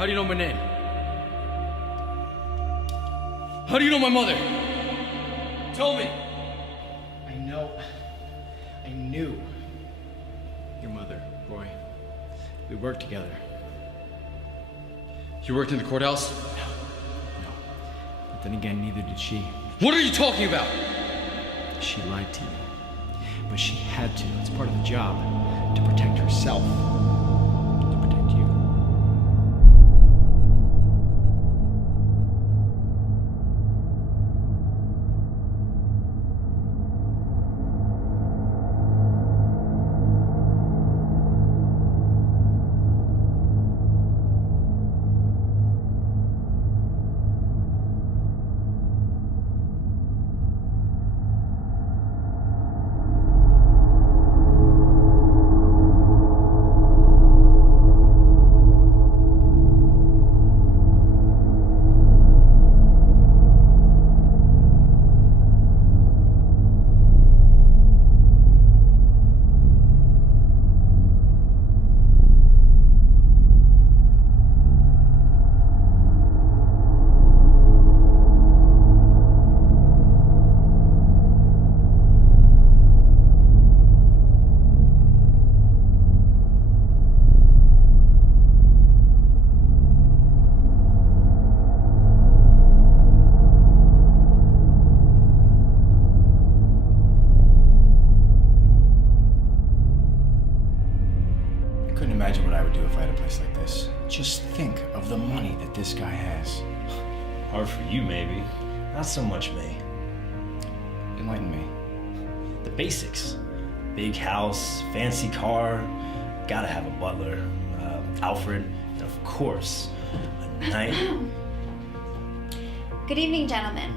How do you know my name? How do you know my mother? Tell me. I knew your mother, Roy. We worked together. You worked in the courthouse? No. But then again, neither did she. What are you talking about? She lied to you. But she had to. It's part of the job. To protect herself. To protect you. Imagine what I would do if I had a place like this. Just think of the money that this guy has. Hard for you, maybe. Not so much me. Enlighten me. The basics. Big house, fancy car, gotta have a butler, Alfred, and of course, a knight. Good evening, gentlemen.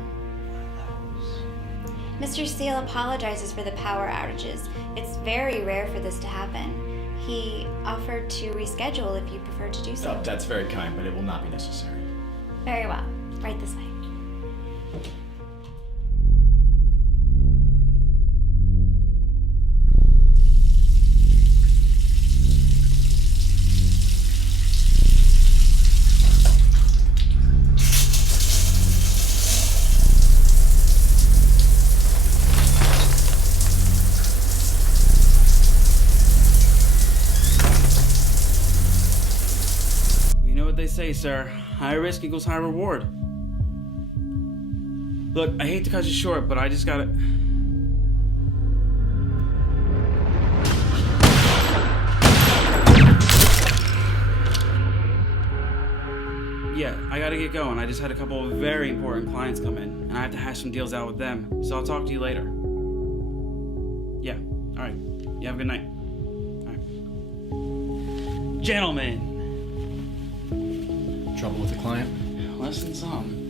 Mr. Steele apologizes for the power outages. It's very rare for this to happen. He offered to reschedule if you prefer to do so. Oh, that's very kind, but it will not be necessary. Very well. Right this way. They say, sir, high risk equals high reward. Look, I hate to cut you short, but I just gotta... Yeah, I gotta get going. I just had a couple of very important clients come in, and I have to hash some deals out with them, so I'll talk to you later. Yeah, alright. You have a good night. Alright. Gentlemen! Trouble with the client? Less than some.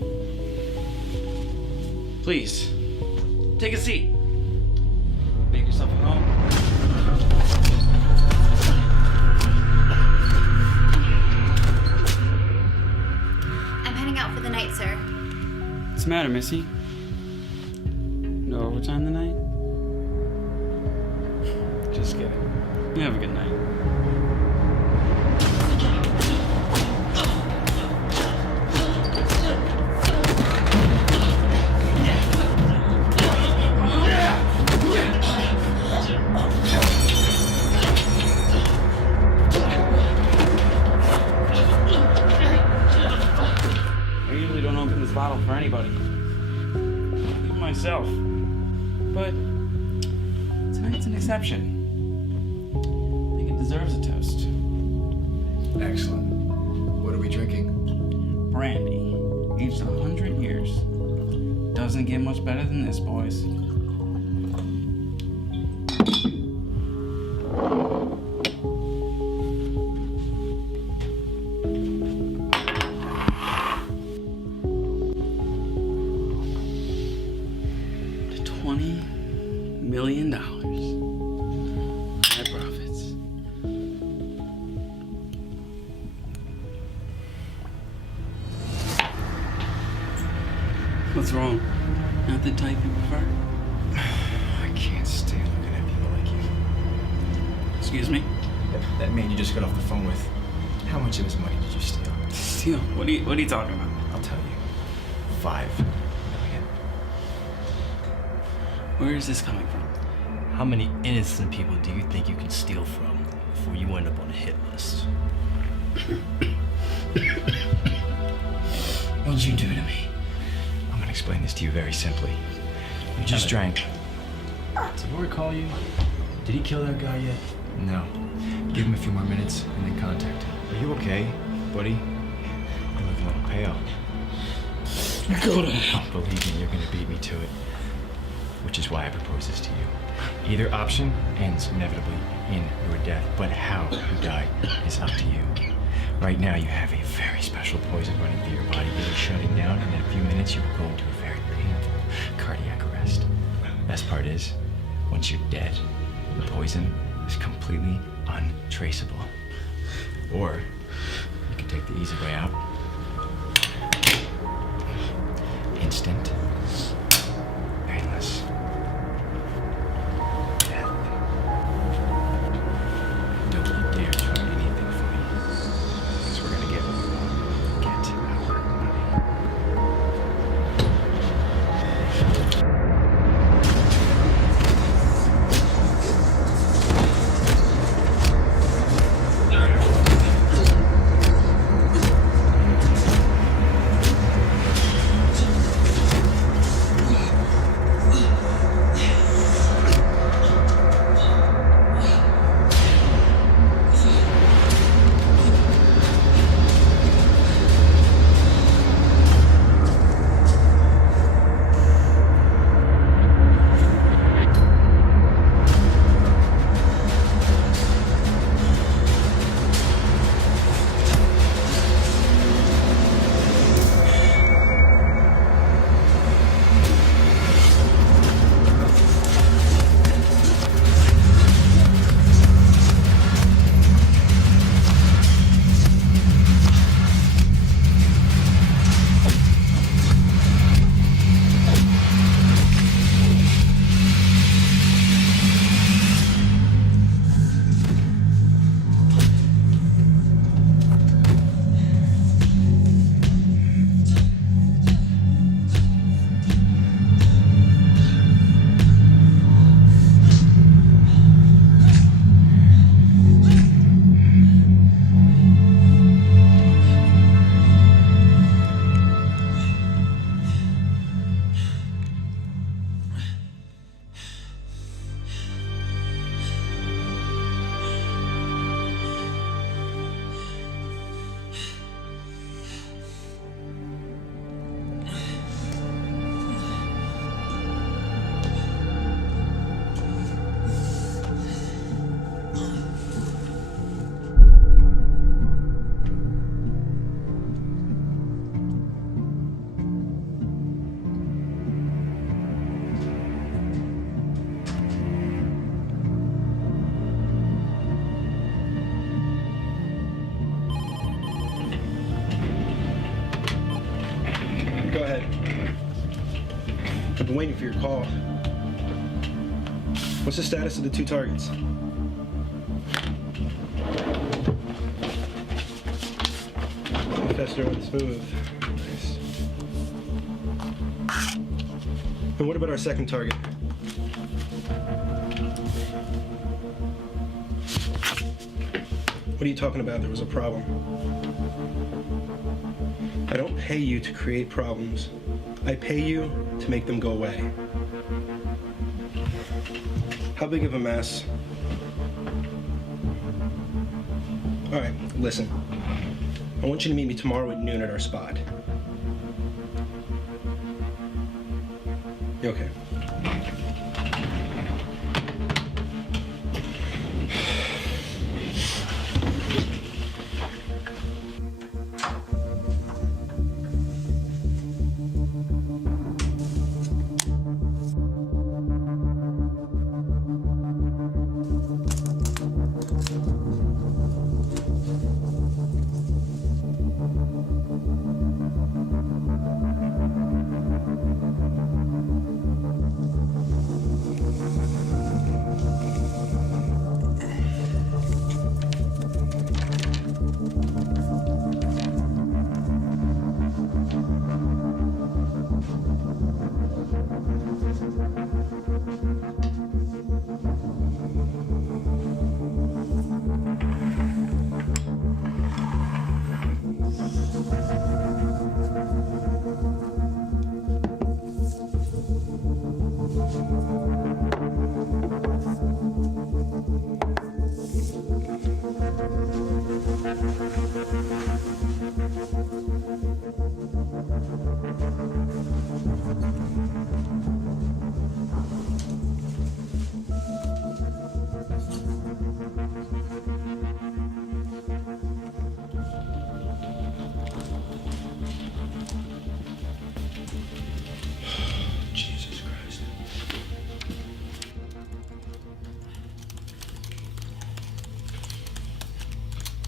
Please, take a seat. Make yourself at home. I'm heading out for the night, sir. What's the matter, Missy? No overtime tonight? Just kidding. You have a good night. Bottle for anybody, even myself, but tonight's an exception. I think it deserves a toast. Excellent. What are we drinking? Brandy, aged 100 years. Doesn't get much better than this, boys. $20 million. High profits. What's wrong? Not the type you prefer? I can't stand looking at people like you. Excuse me? That man you just got off the phone with, how much of his money did you steal? Steal? What are you talking about? I'll tell you. 5 million. Where is this coming from? How many innocent people do you think you can steal from before you end up on a hit list? What'd you do to me? I'm gonna explain this to you very simply. You just drank. Did Roy call you? Did he kill that guy yet? No. Give him a few more minutes and then contact him. Are you okay, buddy? You look a little pale. Go to hell. Oh, believe me, you're gonna beat me to it. Which is why I propose this to you. Either option ends inevitably in your death, but how you die is up to you. Right now, you have a very special poison running through your body. You're shutting down, and in a few minutes, you will go into a very painful cardiac arrest. Best part is, once you're dead, the poison is completely untraceable. Or you can take the easy way out. Instant, painless death. Don't you dare try anything for me, because we're gonna get what we want. Get our money. Go ahead. I've been waiting for your call. What's the status of the 2 targets? Faster and smooth. Nice. And what about our second target? What are you talking about? There was a problem. I don't pay you to create problems. I pay you to make them go away. How big of a mess? All right, listen. I want you to meet me tomorrow at noon at our spot. You okay?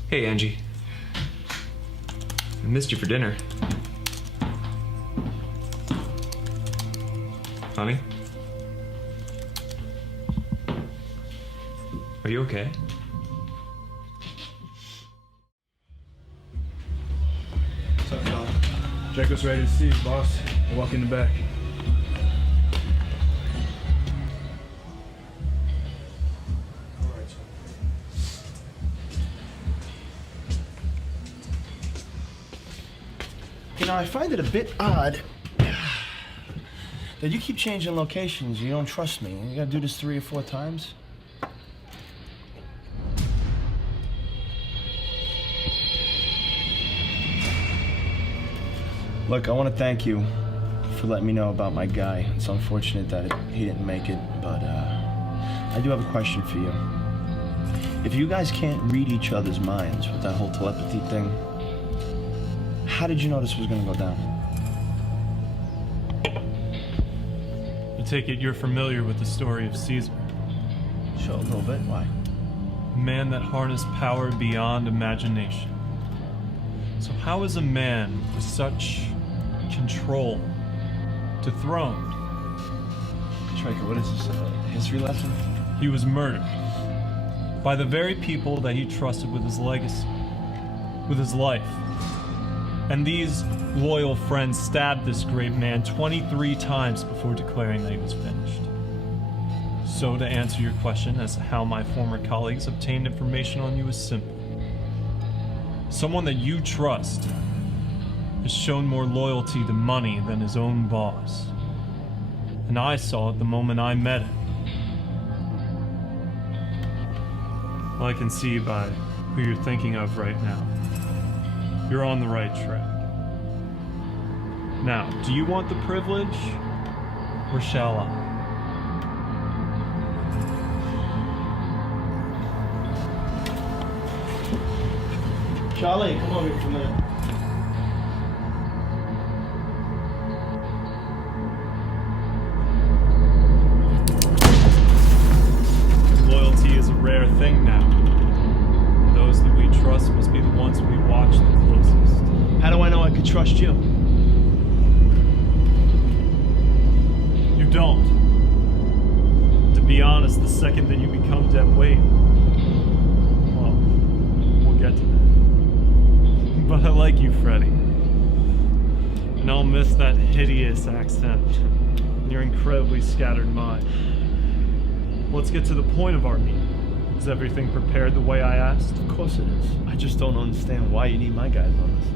Hey, Angie. I missed you for dinner. Honey? Are you okay? What's up, Sean? Draco's ready to see you, boss. I'll walk in the back. You know, I find it a bit odd that you keep changing locations. You don't trust me. You gotta do this 3 or 4 times. Look, I want to thank you for letting me know about my guy. It's unfortunate that he didn't make it, but I do have a question for you. If you guys can't read each other's minds with that whole telepathy thing, how did you know this was gonna go down? I take it you're familiar with the story of Caesar, Sure, a little bit. Why? a man that harnessed power beyond imagination. So how is a man with such control dethroned? Draco, what is this, a history lesson? He was murdered by the very people that he trusted with his legacy, with his life. And these loyal friends stabbed this great man 23 times before declaring that he was finished. So to answer your question as to how my former colleagues obtained information on you is simple. Someone that you trust has shown more loyalty to money than his own boss. And I saw it the moment I met him. Well, I can see by who you're thinking of right now. You're on the right track. Now, do you want the privilege, or shall I? Charlie, come over here for a minute. Loyalty is a rare thing now. Those that we trust must be the ones we watch the closest. How do I know I could trust you? You don't. To be honest, the second that you become dead weight, well, we'll get to that. But I like you, Freddy. And I'll miss that hideous accent and your incredibly scattered mind. Let's get to the point of our meeting. Is everything prepared the way I asked? Of course it is. I just don't understand why you need my guys on this.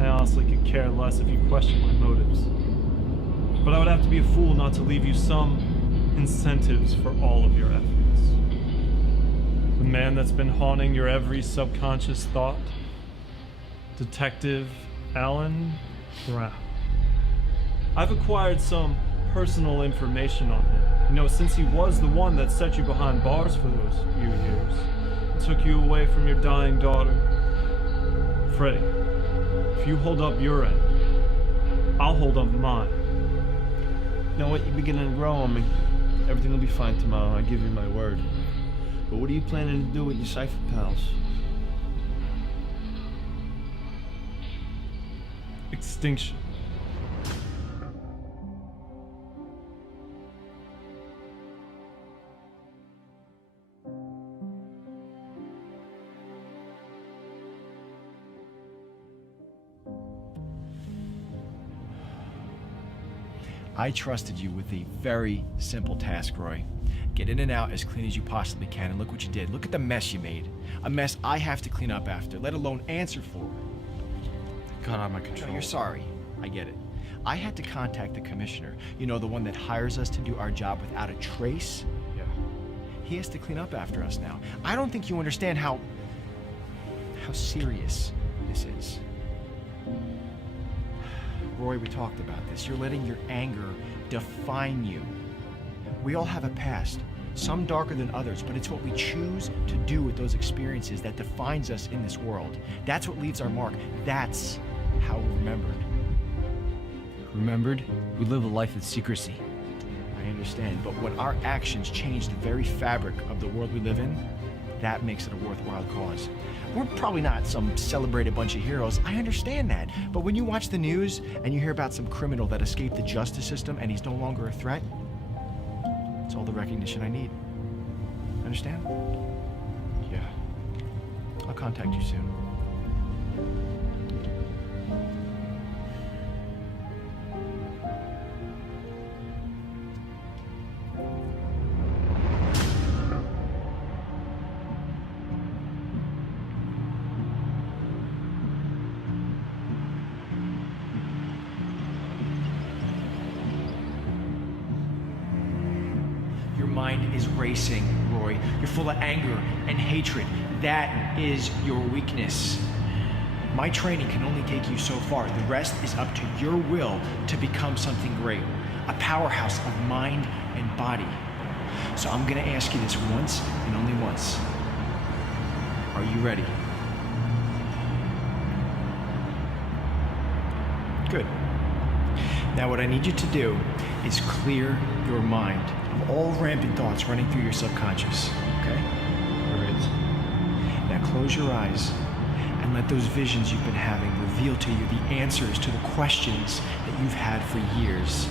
I honestly could care less if you question my motives. But I would have to be a fool not to leave you some incentives for all of your efforts. The man that's been haunting your every subconscious thought? Detective Alan Brown. I've acquired some personal information on him. You know, since he was the one that set you behind bars for those few years and took you away from your dying daughter. Freddy, if you hold up your end, I'll hold up mine. You know what? You're beginning to grow on me. Everything will be fine tomorrow. I give you my word. But what are you planning to do with your Cypher pals? Extinction. I trusted you with a very simple task, Roy. Get in and out as clean as you possibly can, and look what you did. Look at the mess you made. A mess I have to clean up after, let alone answer for. Got out of my No, control. you're sorry. I get it. I had to contact the commissioner. You know, the one that hires us to do our job without a trace? Yeah. He has to clean up after us now. I don't think you understand how serious this is. Roy, we talked about this. You're letting your anger define you. We all have a past, some darker than others, but it's what we choose to do with those experiences that defines us in this world. That's what leaves our mark. That's how we're remembered. Remembered? We live a life of secrecy. I understand, but when our actions change the very fabric of the world we live in, That makes it a worthwhile cause. We're probably not some celebrated bunch of heroes, I understand that. But when you watch the news and you hear about some criminal that escaped the justice system and he's no longer a threat, it's all the recognition I need. Understand? Yeah. I'll contact you soon. Your mind is racing, Roy. You're full of anger and hatred. That is your weakness. My training can only take you so far. The rest is up to your will to become something great. A powerhouse of mind and body. So I'm gonna ask you this once and only once. Are you ready? Good. Now what I need you to do is clear your mind of all rampant thoughts running through your subconscious, okay? All right. Now close your eyes and let those visions you've been having reveal to you the answers to the questions that you've had for years.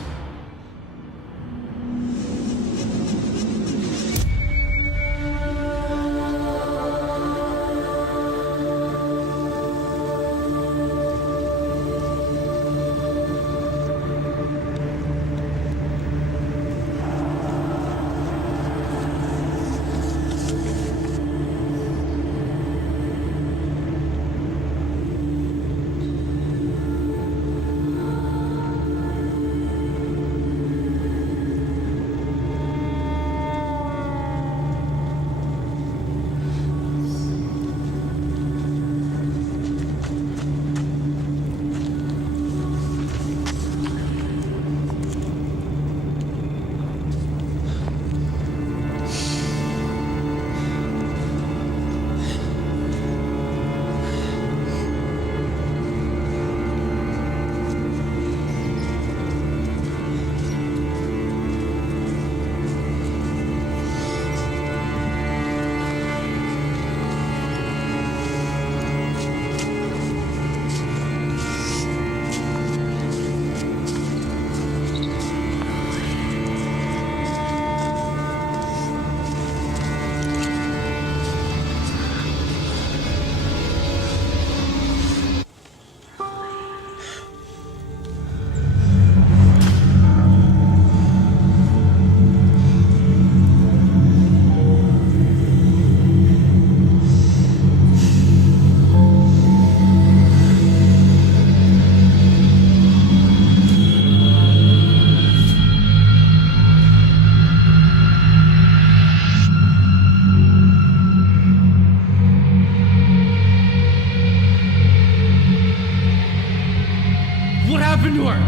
happened to her?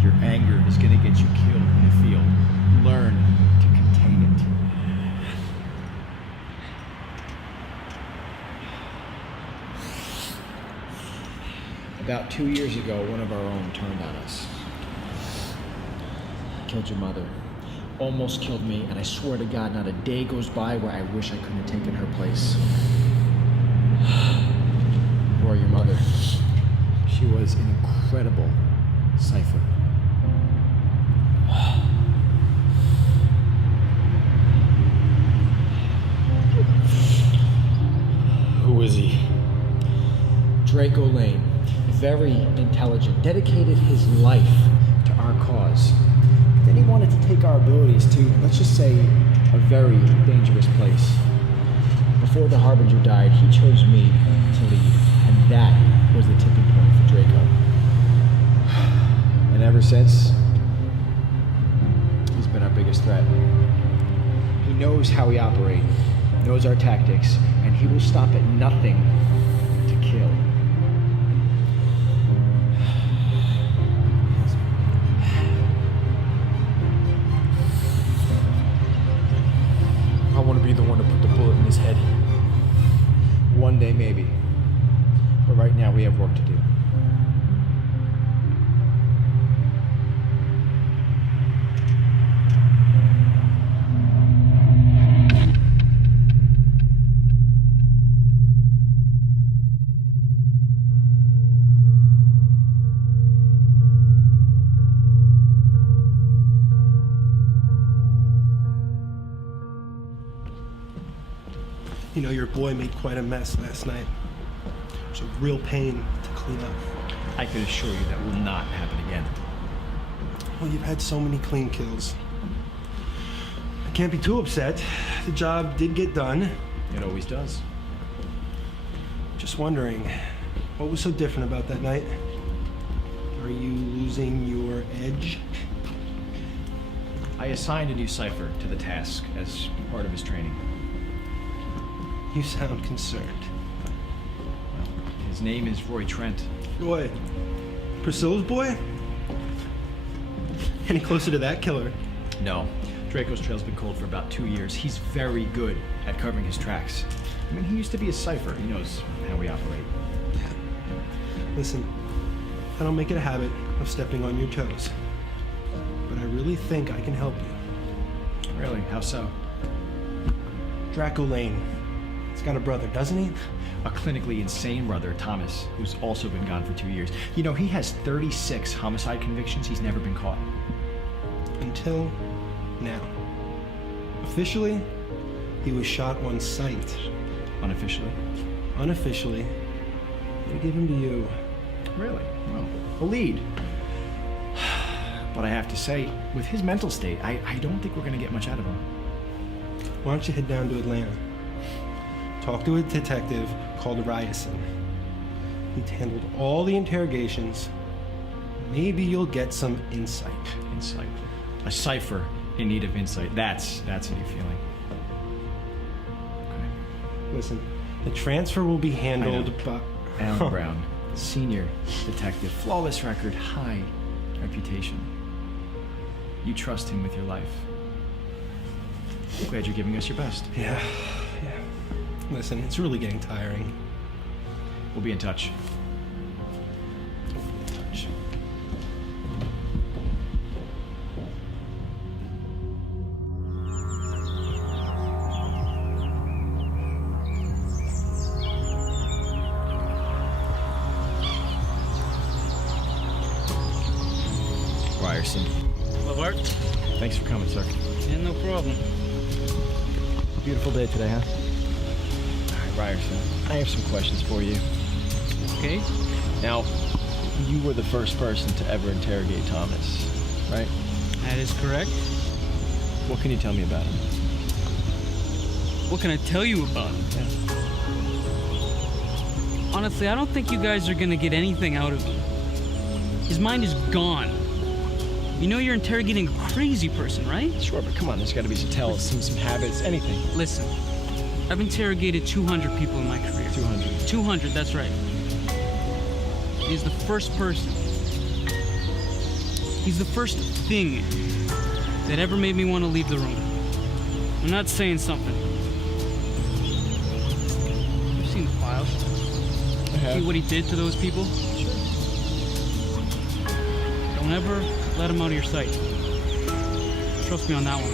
Your anger is gonna get you killed in the field. Learn to contain it. About 2 years ago, one of our own turned on us. Killed your mother. Almost killed me, and I swear to God, not a day goes by where I wish I couldn't have taken her place. Roy, your mother. She was an incredible Cypher. Who is he? Draco Lane. Very intelligent. Dedicated his life to our cause. Then he wanted to take our abilities to, let's just say, a very dangerous place. Before the Harbinger died, he chose me to lead, and that was the tipping point for Draco. And ever since, he's been our biggest threat. He knows how we operate, knows our tactics, and he will stop at nothing to kill. I want to be the one to put the bullet in his head. One day, maybe. But right now, we have work to do. You know, your boy made quite a mess last night. It was a real pain to clean up. I can assure you that will not happen again. Well, you've had so many clean kills. I can't be too upset. The job did get done. It always does. Just wondering, what was so different about that night? Are you losing your edge? I assigned a new Cypher to the task as part of his training. You sound concerned. His name is Roy Trent. Roy? Priscilla's boy? Any closer to that killer? No. Draco's trail's been cold for about 2 years. He's very good at covering his tracks. I mean, he used to be a Cypher. He knows how we operate. Listen, I don't make it a habit of stepping on your toes. But I really think I can help you. Really? How so? Draco Lane. He's got a brother, doesn't he? A clinically insane brother, Thomas, who's also been gone for 2 years. You know, he has 36 homicide convictions. He's never been caught. Until now. Officially, he was shot on sight. Unofficially? Unofficially, they give him to you. Really? Well, a lead. But I have to say, with his mental state, I don't think we're going to get much out of him. Why don't you head down to Atlanta? Talk to a detective called Ryerson. He handled all the interrogations. Maybe you'll get some insight. Insight. A Cypher in need of insight. That's a new feeling. Okay. Listen, the transfer will be handled by... Alan Brown, senior detective, flawless record, high reputation. You trust him with your life. I'm glad you're giving us your best. Yeah. Listen, it's really getting tiring. We'll be in touch. Ryerson. Lavart? Thanks for coming, sir. Yeah, no problem. Beautiful day today, huh? Ryerson, I have some questions for you. Okay. Now, you were the first person to ever interrogate Thomas, right? That is correct. What can you tell me about him? What can I tell you about him? Yeah. Honestly, I don't think you guys are gonna get anything out of him. His mind is gone. You know you're interrogating a crazy person, right? Sure, but come on, there's got to be some tells, some habits, anything. Listen, I've interrogated 200 people in my career. 200. 200, that's right. He's the first person. He's the first thing that ever made me want to leave the room. I'm not saying something. You've seen the files. I have. See what he did to those people? Sure. Don't ever let him out of your sight. Trust me on that one.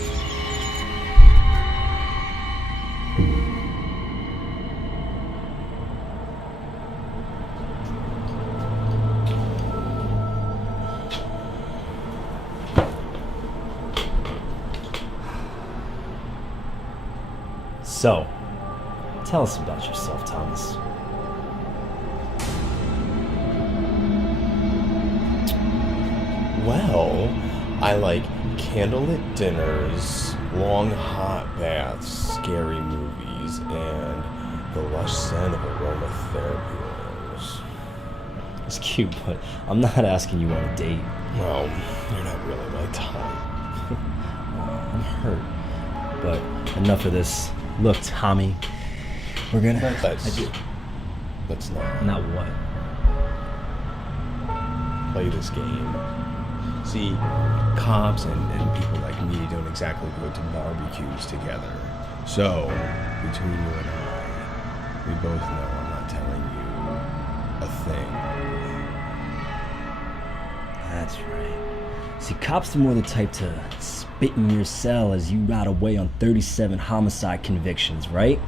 So, tell us about yourself, Thomas. Well, I like candlelit dinners, long hot baths, scary movies, and the lush scent of aromatherapy oils. It's cute, but I'm not asking you on a date. Well, you're not really my type. I'm hurt. But enough of this. Look, Tommy, we're gonna... Let's not. Not what? Play this game. See, cops and people like me don't exactly go to barbecues together. So, between you and I, we both know I'm not telling you a thing. That's right. See, cops are more the type to spit in your cell as you rot away on 37 homicide convictions, right?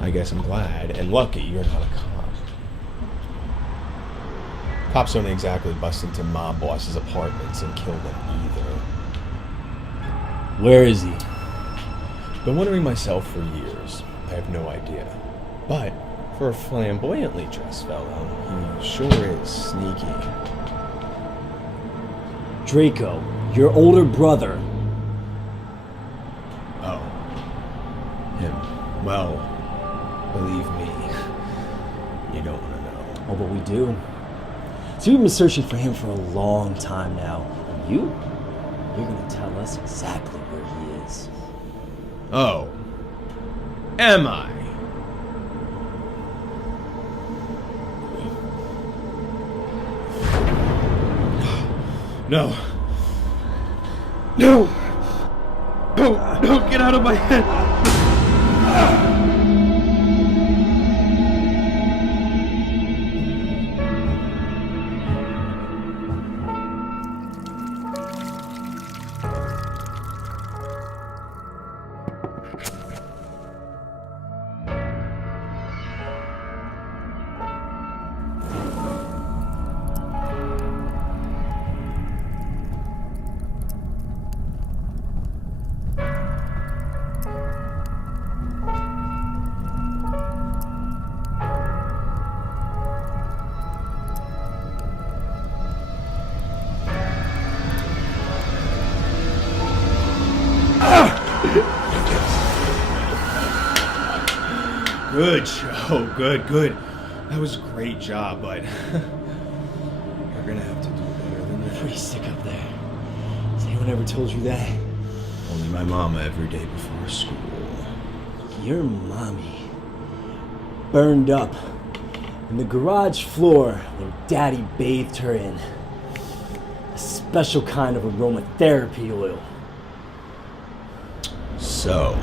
I guess I'm glad and lucky you're not a cop. Cops don't exactly bust into mob bosses' apartments and kill them either. Where is he? Been wondering myself for years. I have no idea. But for a flamboyantly dressed fellow, he sure is sneaky. Draco, your older brother. Oh. Him. Well, believe me, you don't want to know. Oh, but we do. So we've been searching for him for a long time now. And you're gonna tell us exactly where he is. Oh. Am I? No. No! No, get out of my head! Good show, good. That was a great job, but you're gonna have to do better than that. Pretty sick up there. Has anyone ever told you that? Only my mama every day before school. Your mommy burned up in the garage floor when Daddy bathed her in a special kind of aromatherapy oil. So,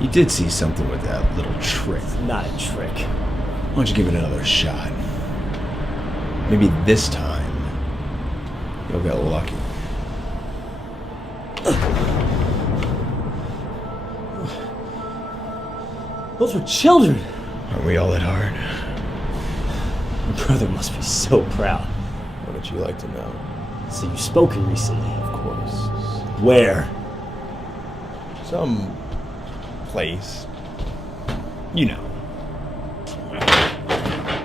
you did see something with that little trick. It's not a trick. Why don't you give it another shot? Maybe this time, you'll get lucky. Those were children. Aren't we all at heart? Your brother must be so proud. What would you like to know? So you've spoken recently, of course. Where? Some place. You know.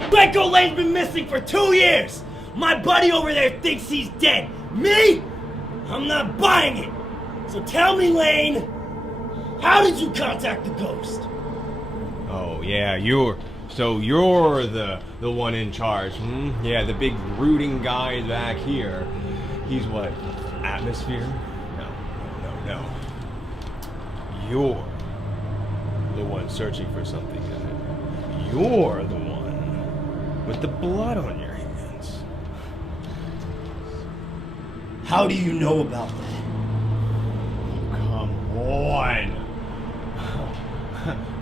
Blanco Lane's been missing for 2 years! My buddy over there thinks he's dead. Me? I'm not buying it! So tell me, Lane, how did you contact the ghost? Oh yeah, you're the one in charge, hmm? Yeah, the big brooding guy back here. He's what? Atmosphere? No. You're the one searching for something, isn't it? You're the one with the blood on your hands. How do you know about that? Come on.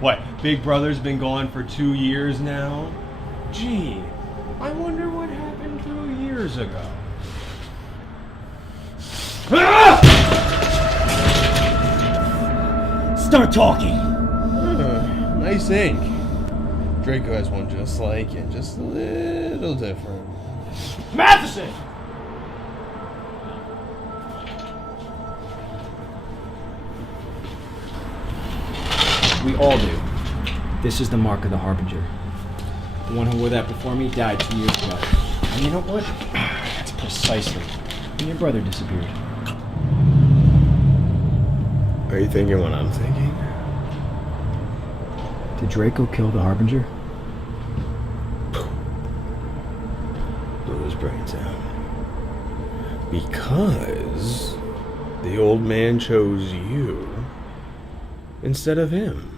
What, Big Brother's been gone for 2 years now? Gee, I wonder what happened 2 years ago. Start talking! Nice ink. Draco has one just like it, just a little different. Matheson! We all do. This is the mark of the Harbinger. The one who wore that before me died 2 years ago. And you know what? That's precisely when your brother disappeared. Are you thinking what I'm thinking? Did Draco kill the Harbinger? Blew his brains out. Because the old man chose you instead of him.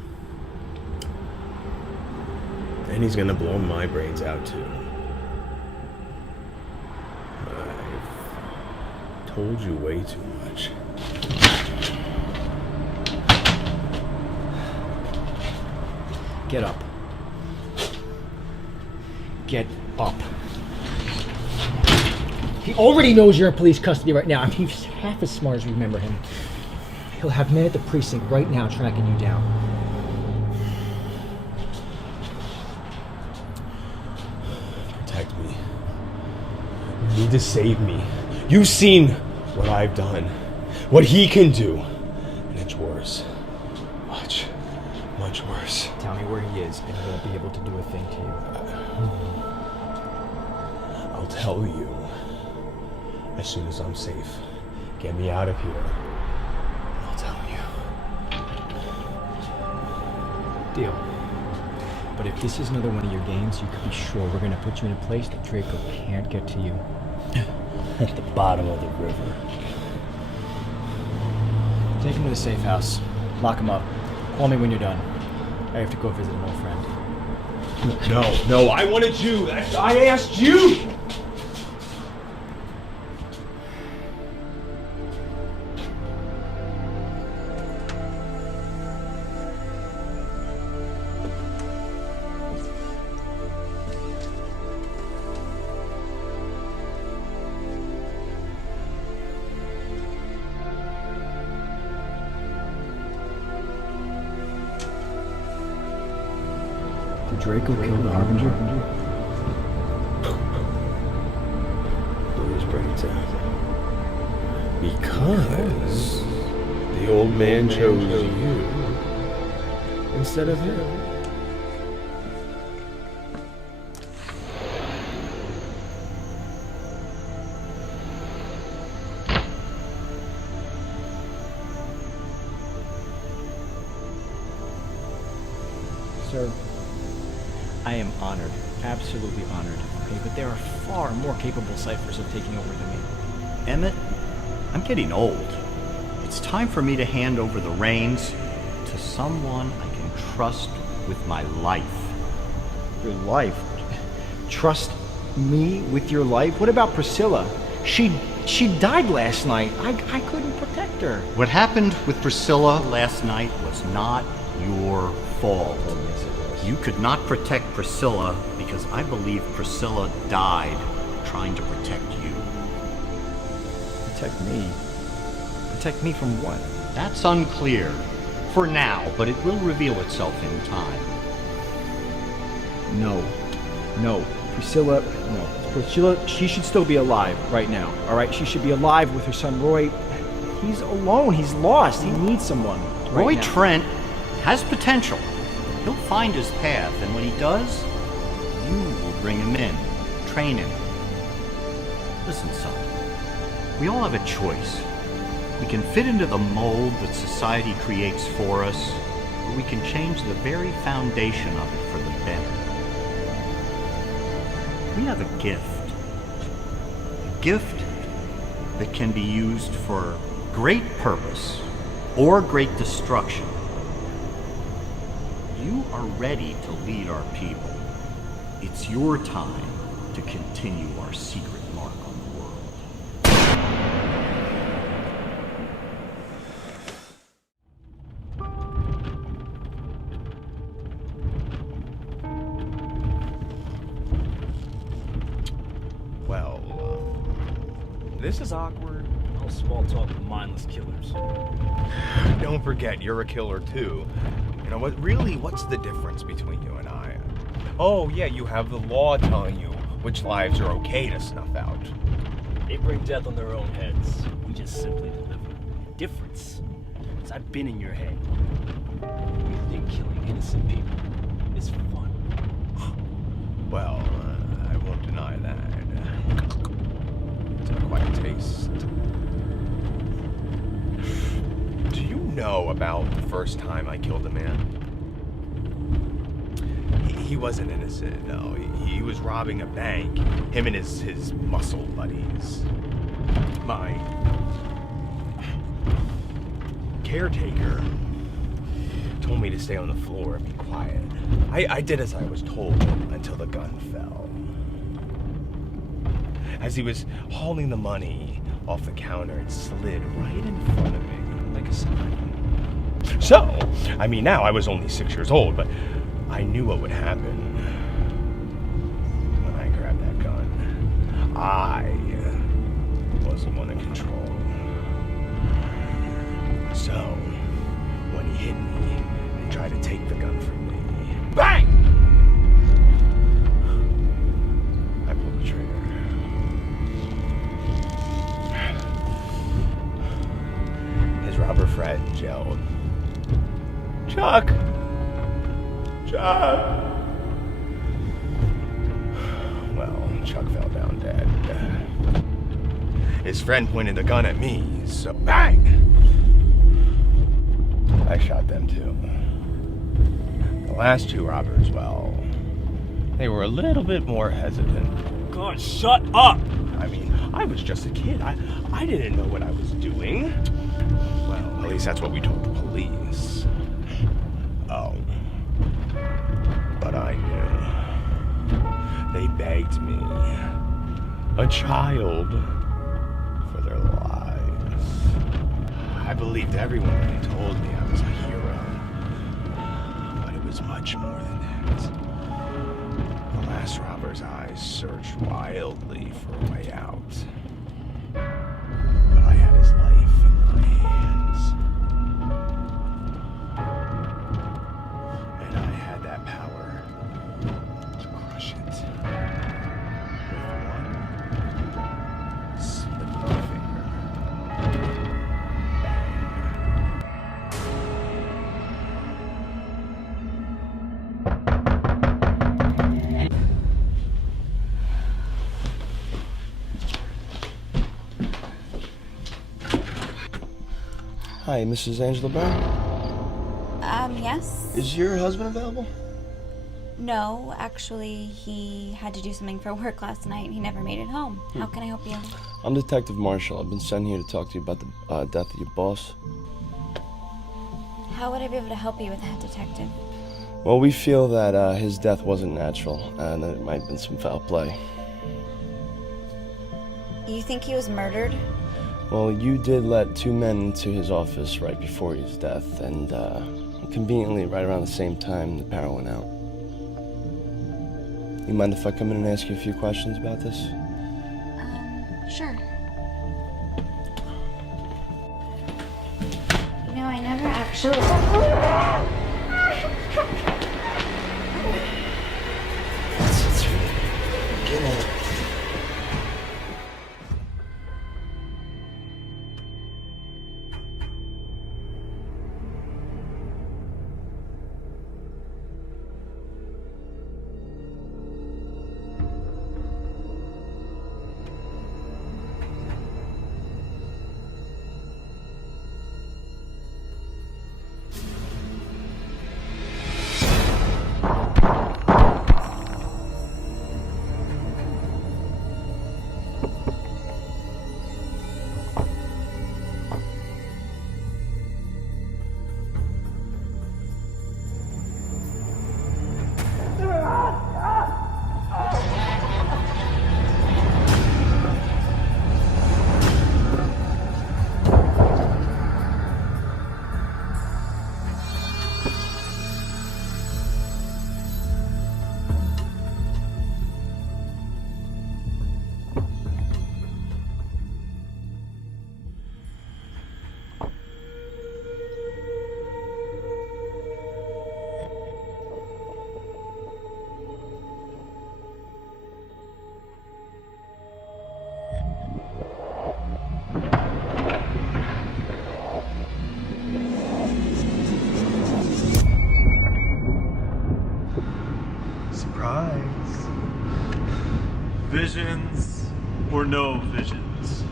And he's gonna blow my brains out too. I've told you way too much. Get up. Get up. He already knows you're in police custody right now. If he's half as smart as you remember him, he'll have men at the precinct right now tracking you down. Protect me. You need to save me. You've seen what I've done, what he can do, and it's worse. Watch. where he is, and he won't be able to do a thing to you. I'll tell you as soon as I'm safe. Get me out of here. I'll tell you. Deal. But if this is another one of your games, you can be sure we're going to put you in a place that Draco can't get to you. At the bottom of the river. Take him to the safe house. Lock him up. Call me when you're done. I have to go visit an old friend. No, I wanted you. I asked you. Did Draco kill the Harbinger? Please bring it down. Because the old man chose you instead of him. Sir, I am honored, absolutely honored, okay? But there are far more capable Cyphers of taking over than me. Emmett, I'm getting old. It's time for me to hand over the reins to someone I can trust with my life. Your life? Trust me with your life? What about Priscilla? She died last night. I couldn't protect her. What happened with Priscilla last night was not your fault. You could not protect Priscilla because I believe Priscilla died trying to protect you. Protect me? Protect me from what? That's unclear for now, but it will reveal itself in time. No. Priscilla, no. Priscilla, she should still be alive right now, all right? She should be alive with her son, Roy. He's alone. He's lost. He needs someone Roy now. Trent has potential. He'll find his path, and when he does, you will bring him in, train him. Listen, son, we all have a choice. We can fit into the mold that society creates for us, or we can change the very foundation of it for the better. We have a gift that can be used for great purpose or great destruction. You are ready to lead our people. It's your time to continue our secret mark on the world. Well, this is awkward. No small talk with mindless killers. Don't forget, you're a killer too. You know what? Really, what's the difference between you and I? Oh, yeah, you have the law telling you which lives are okay to snuff out. They bring death on their own heads. We just simply deliver. The difference is I've been in your head. You think killing innocent people is fun? Well, I won't deny that. It's quite a taste. Do you know about the first time I killed a man? He wasn't innocent, no. He was robbing a bank. Him and his muscle buddies. My caretaker told me to stay on the floor and be quiet. I did as I was told until the gun fell. As he was hauling the money off the counter, it slid right in front of me like a sign. So, I mean, now I was only 6 years old, but I knew what would happen when I grabbed that gun. I was the one in control. So, when he hit me and tried to take the gun from me, bang! I pulled the trigger. His robber friend yelled, Chuck! Chuck! Well, Chuck fell down dead. His friend pointed the gun at me, so bang! I shot them too. The last two robbers, well, they were a little bit more hesitant. God, shut up! I mean, I was just a kid. I didn't know what I was doing. Well, at least that's what we told the police. Oh. But I knew. They begged me, a child, for their lives. I believed everyone when they told me I was a hero. But it was much more than that. The last robber's eyes searched wildly for a way out. But I had his life in my hands. And I had that power to crush it. With one slip of my finger. Hi, Mrs. Angela Brown. Yes? Is your husband available? No, actually, he had to do something for work last night. He never made it home. How can I help you? I'm Detective Marshall. I've been sent here to talk to you about the death of your boss. How would I be able to help you with that, Detective? Well, we feel that his death wasn't natural, and that it might have been some foul play. You think he was murdered? Well, you did let two men into his office right before his death, and conveniently, right around the same time, the power went out. You mind if I come in and ask you a few questions about this? Sure. You know, I never actually... Get in. Visions or no visions,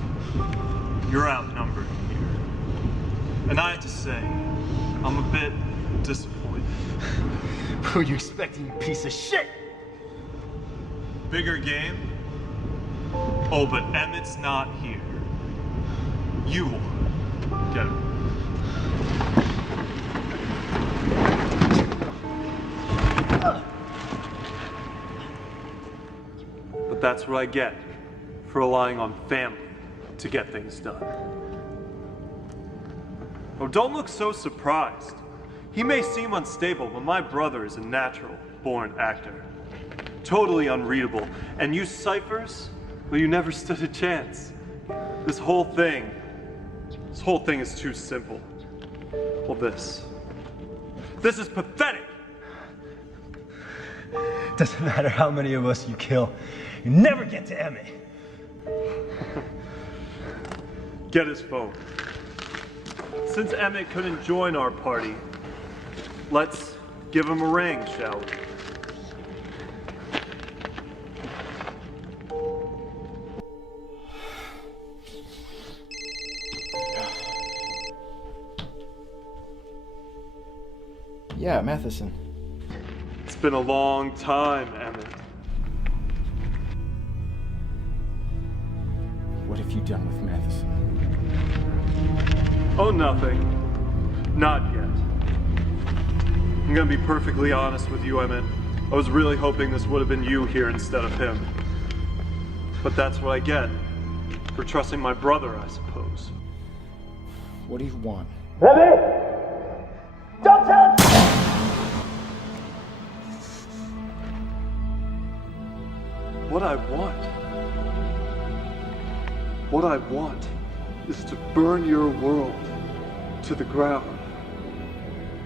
you're outnumbered here. And I have to say, I'm a bit disappointed. Who are you expecting, you piece of shit? Bigger game? Oh, but Emmett's not here. You are. Get him. But that's what I get for relying on family to get things done. Oh, don't look so surprised. He may seem unstable, but my brother is a natural-born actor. Totally unreadable. And you Cyphers, well, you never stood a chance. This whole thing is too simple. Well, this is pathetic. Doesn't matter how many of us you kill, you never get to Emmett. Get his phone. Since Emmett couldn't join our party, let's give him a ring, shall we? Yeah, Matheson. It's been a long time, Emmett. What have you done with Matheson? Oh, nothing. Not yet. I'm gonna be perfectly honest with you, Emmett. I was really hoping this would have been you here instead of him. But that's what I get for trusting my brother, I suppose. What do you want? Emmett! Don't touch! What I want is to burn your world to the ground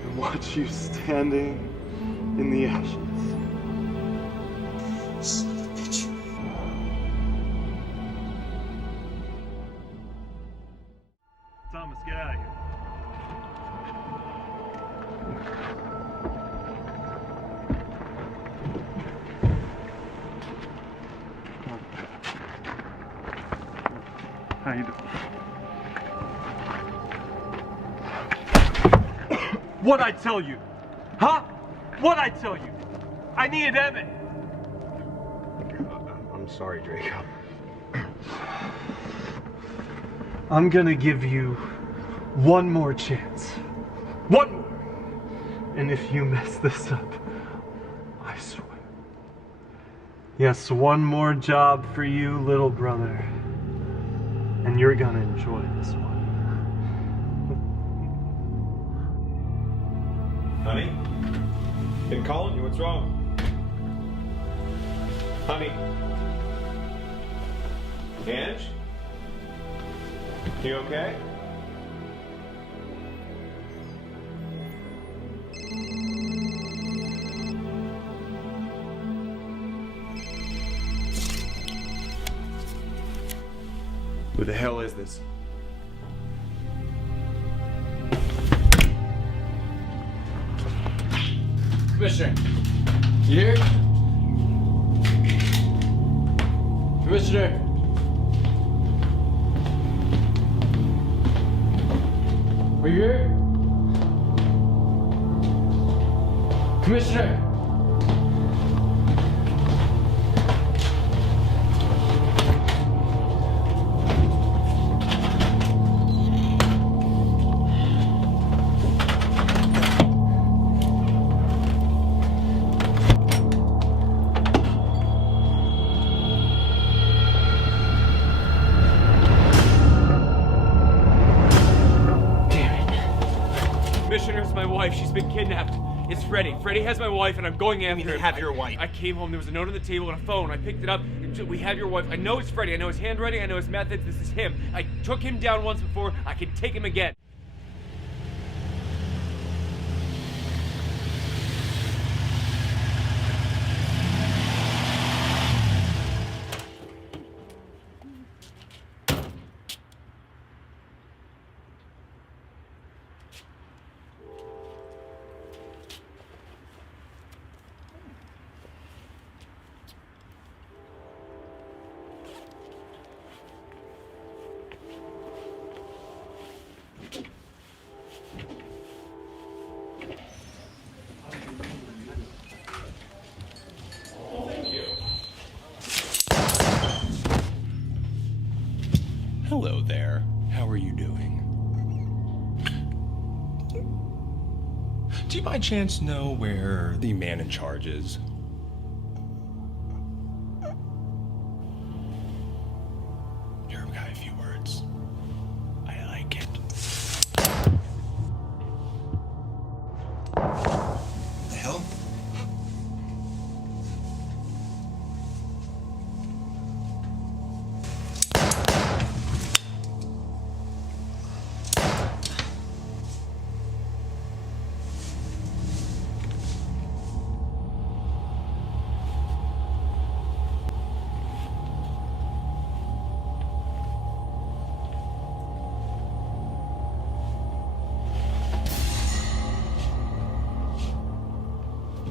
and watch you standing in the ashes. Son of a bitch. Thomas, get out of here. How you doing? What'd I tell you? Huh? What'd I tell you? I needed Emmett. I'm sorry, Draco. I'm gonna give you one more chance. One more. And if you mess this up, I swear. Yes, one more job for you, little brother. And you're gonna enjoy this one. Honey? Been calling you, what's wrong? Honey? Ange? You okay? Who the hell is this? Commissioner, you here? Commissioner? Are you here? Commissioner? Commissioner's my wife. She's been kidnapped. It's Freddy. Freddy has my wife, and I'm going after him. Have your wife. I came home. There was a note on the table and a phone. I picked it up. We have your wife. I know it's Freddy. I know his handwriting. I know his methods. This is him. I took him down once before. I can take him again. Hello there. How are you doing? Do you by chance know where the man in charge is? You're a guy, a few words. I like it. The hell?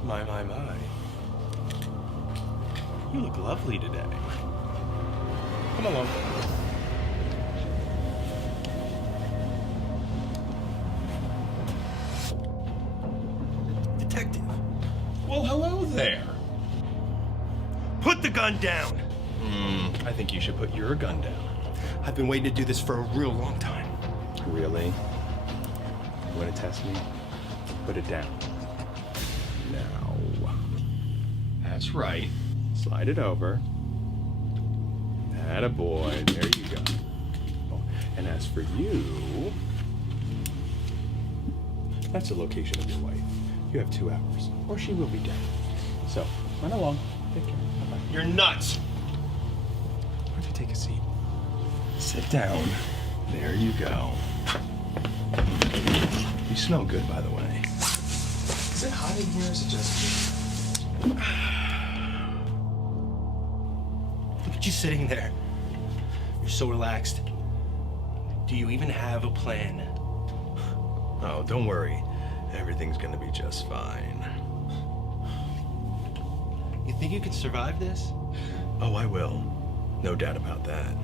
My. You look lovely today. Come along. Detective, Well, hello there. put the gun down. I think you should put your gun down. I've been waiting to do this for a real long time. Really? You want to test me? Put it down. Now. That's right. Slide it over. Attaboy. There you go. And as for you, that's the location of your wife. You have 2 hours, or she will be dead. So, run along. Take care. Bye-bye. You're nuts. Why don't you take a seat? Sit down. There you go. You smell good, by the way. Is it hot in here, or is it just me? Look at you sitting there. You're so relaxed. Do you even have a plan? Oh, don't worry. Everything's gonna be just fine. You think you can survive this? Oh, I will. No doubt about that.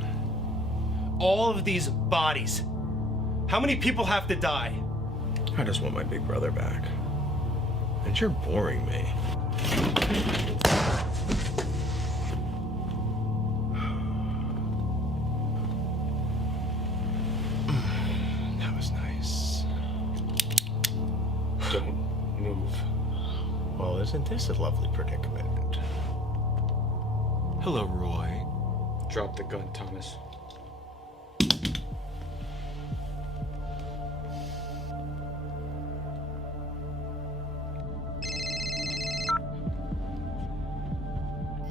All of these bodies. How many people have to die? I just want my big brother back. And you're boring me. That was nice. Don't move. Well, isn't this a lovely predicament? Hello, Roy. Drop the gun, Thomas.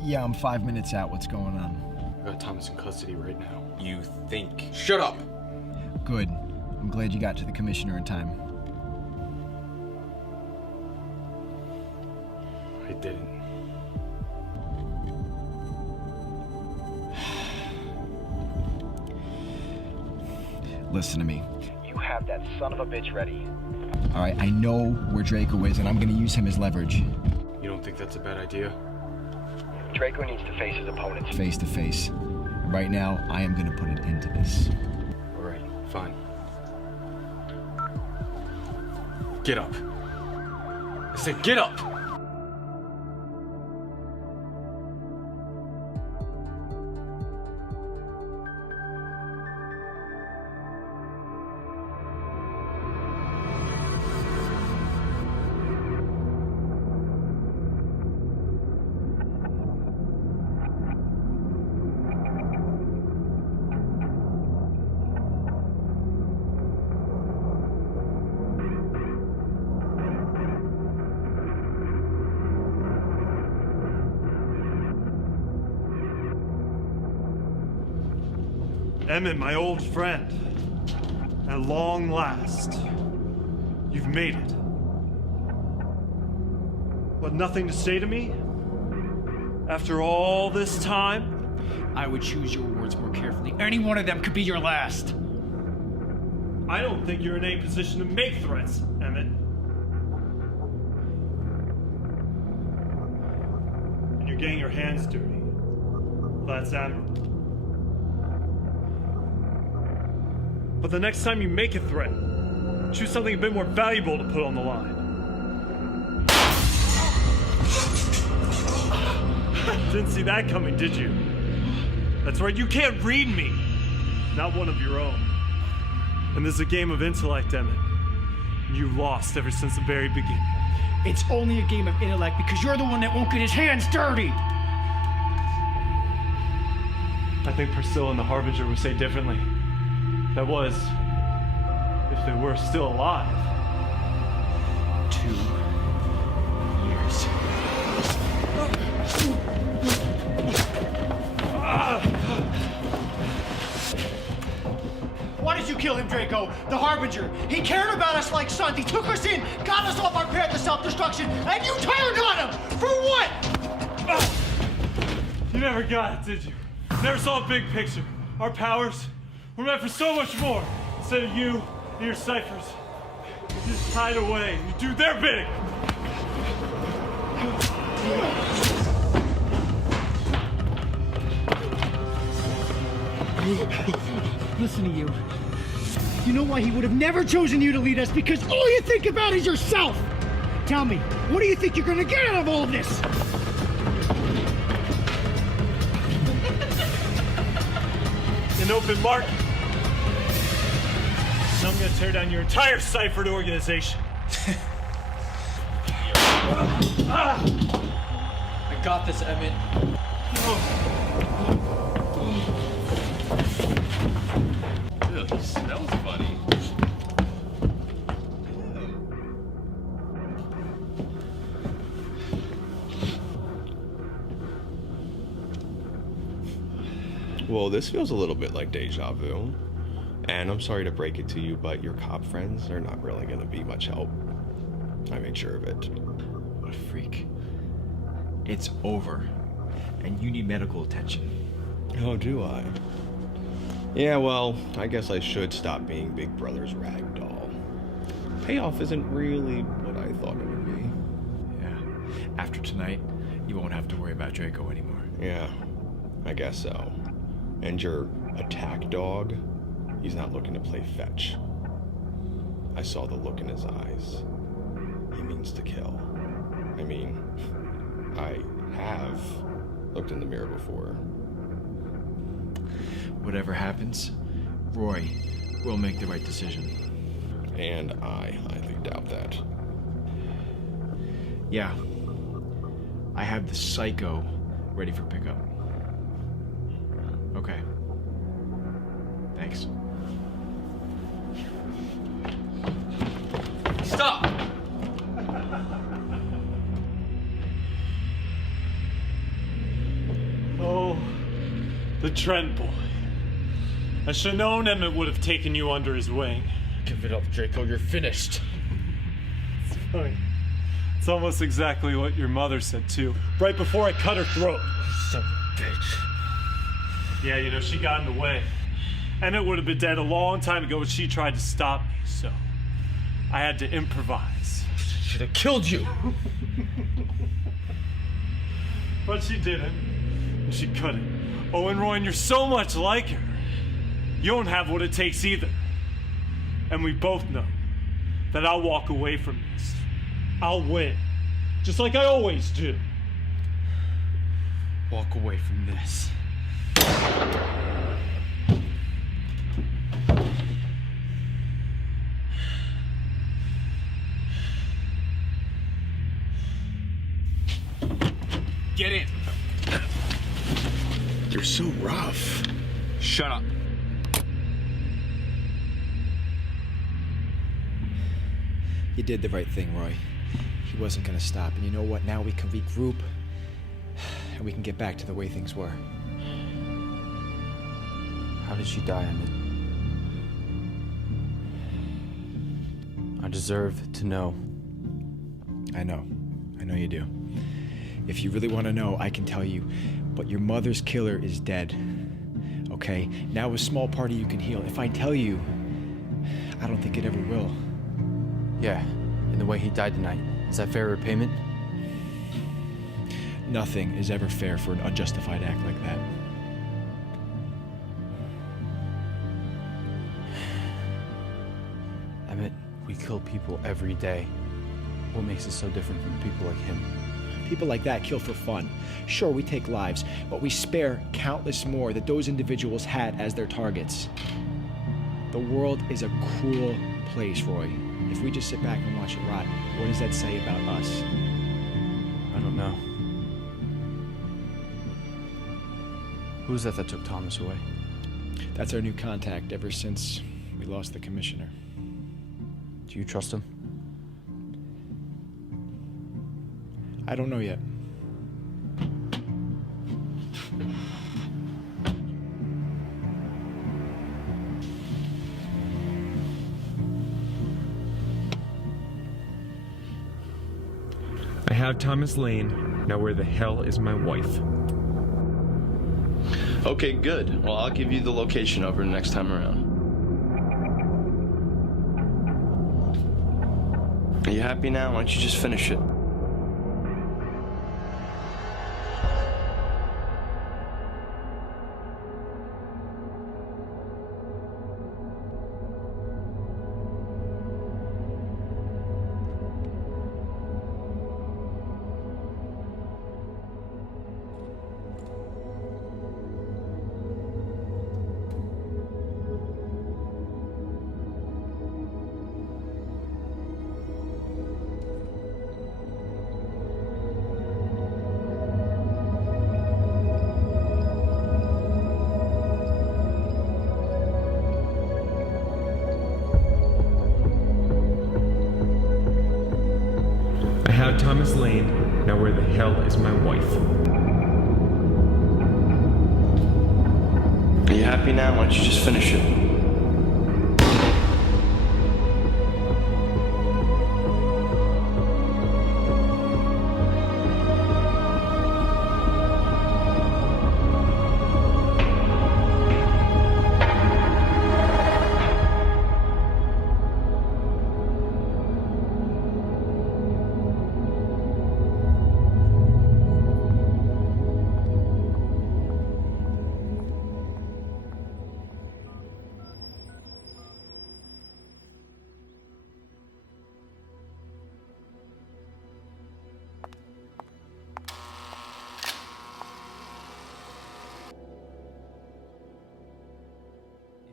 Yeah, I'm 5 minutes out. What's going on? I got Thomas in custody right now. You think? Shut up! Good. I'm glad you got to the commissioner in time. I didn't. Listen to me. You have that son of a bitch ready. All right, I know where Draco is, and I'm gonna use him as leverage. You don't think that's a bad idea? Draco needs to face his opponents face to face. Right now, I am gonna put an end to this. Alright, fine. Get up. I said get up! Emmett, my old friend, at long last, you've made it. What, nothing to say to me? After all this time? I would choose your words more carefully. Any one of them could be your last. I don't think you're in any position to make threats, Emmett. And you're getting your hands dirty. Well, that's admirable. But the next time you make a threat, choose something a bit more valuable to put on the line. Didn't see that coming, did you? That's right, you can't read me. Not one of your own. And this is a game of intellect, Emmett. You lost ever since the very beginning. It's only a game of intellect because you're the one that won't get his hands dirty. I think Priscilla and the Harbinger would say differently. That was, if they were still alive. 2 years. Why did you kill him, Draco? The Harbinger. He cared about us like sons. He took us in, got us off our path to self-destruction, and you turned on him! For what? You never got it, did you? Never saw a big picture. Our powers were meant for so much more. Instead of you and your Cyphers, you just hide away. You do their bidding. Listen to you. You know why he would have never chosen you to lead us? Because all you think about is yourself! Tell me, what do you think you're gonna get out of all of this? An open market. And I'm gonna tear down your entire Cypher organization. I got this, Emmett. Ew, he smells funny. Well, this feels a little bit like deja vu. And I'm sorry to break it to you, but your cop friends are not really going to be much help. I made sure of it. What a freak. It's over. And you need medical attention. Oh, do I? Yeah, well, I guess I should stop being Big Brother's rag doll. Payoff isn't really what I thought it would be. Yeah. After tonight, you won't have to worry about Draco anymore. Yeah, I guess so. And your attack dog, he's not looking to play fetch. I saw the look in his eyes. He means to kill. I mean, I have looked in the mirror before. Whatever happens, Roy will make the right decision. And I highly doubt that. Yeah. I have the Psycho ready for pickup. Okay. Thanks. Stop! Oh, the Trent boy. I should have known Emmett would have taken you under his wing. Give it up, Draco. You're finished. It's funny. It's almost exactly what your mother said, too. Right before I cut her throat. Son of a bitch. Yeah, you know, she got in the way. Emmett would have been dead a long time ago when she tried to stop me, so I had to improvise. Should have killed you. But she didn't. And she couldn't. Oh, and Roy, you're so much like her. You don't have what it takes either. And we both know that I'll walk away from this. I'll win. Just like I always do. Walk away from this. Get in. You're so rough. Shut up. You did the right thing, Roy. He wasn't gonna stop, and you know what? Now we can regroup, and we can get back to the way things were. How did she die, Emmett? I deserve to know. I know you do. If you really want to know, I can tell you, but your mother's killer is dead. Okay? Now a small part of you can heal. If I tell you, I don't think it ever will. Yeah, and the way he died tonight. Is that fair repayment? Nothing is ever fair for an unjustified act like that. Emmett, we kill people every day. What makes us so different from people like him? People like that kill for fun. Sure, we take lives, but we spare countless more that those individuals had as their targets. The world is a cruel place, Roy. If we just sit back and watch it rot, what does that say about us? I don't know. Who's that took Thomas away? That's our new contact ever since we lost the commissioner. Do you trust him? I don't know yet. I have Thomas Lane. Now where the hell is my wife? Okay, good. Well, I'll give you the location over next time around. Are you happy now? Why don't you just finish it? Thomas Lane. Now where the hell is my wife? Are you happy now? Why don't you just finish it?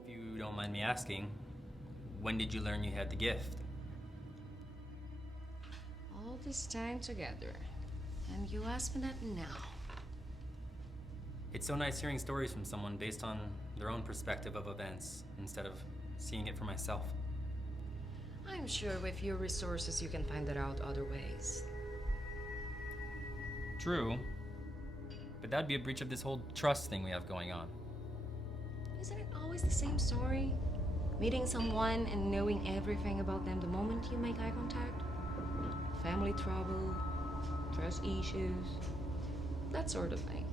If you don't mind me asking, when did you learn you had the gift? All this time together, and you ask me that now. It's so nice hearing stories from someone based on their own perspective of events instead of seeing it for myself. I'm sure with your resources you can find that out other ways. True, but that'd be a breach of this whole trust thing we have going on. Isn't it always the same story? Meeting someone and knowing everything about them the moment you make eye contact? Family trouble, trust issues, that sort of thing.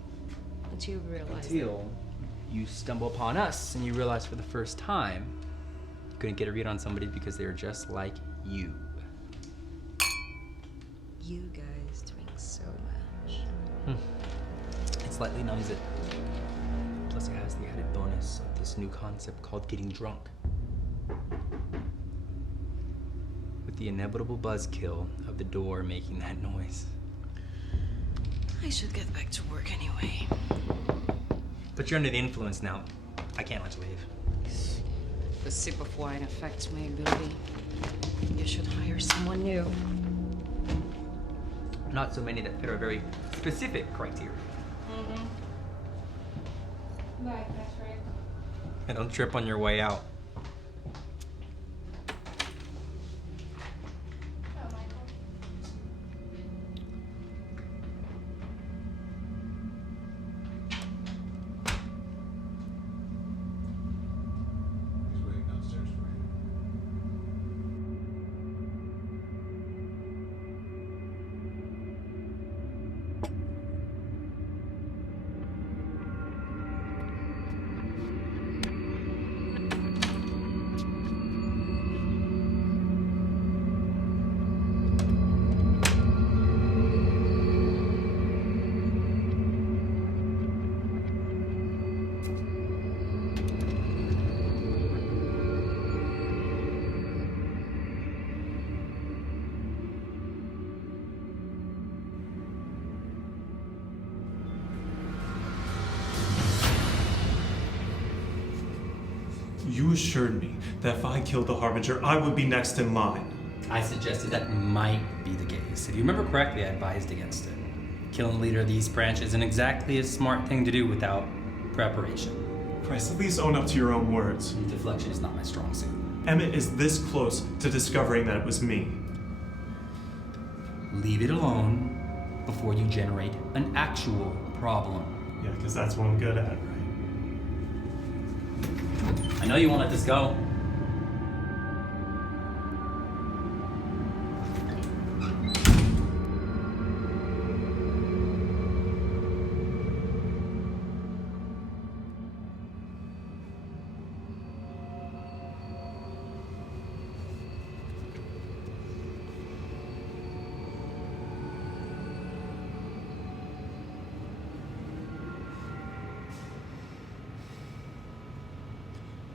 Until you realize Until you stumble upon us and you realize for the first time you couldn't get a read on somebody because they were just like you. you guys drink so much. It slightly numbs it. Plus it has the added bonus of this new concept called getting drunk. With the inevitable buzzkill of the door making that noise. I should get back to work anyway. But you're under the influence now. I can't let you leave. The sip of wine affects my ability. You should hire someone new. Not so many that fit our very specific criteria. Bye, Patrick. And don't trip on your way out. You assured me that if I killed the Harbinger, I would be next in line. I suggested that might be the case. If you remember correctly, I advised against it. Killing the leader of the East Branch isn't exactly a smart thing to do without preparation. Christ, at least own up to your own words. Deflection is not my strong suit. Emmett is this close to discovering that it was me. Leave it alone before you generate an actual problem. Yeah, because that's what I'm good at, right? I know you won't let this go.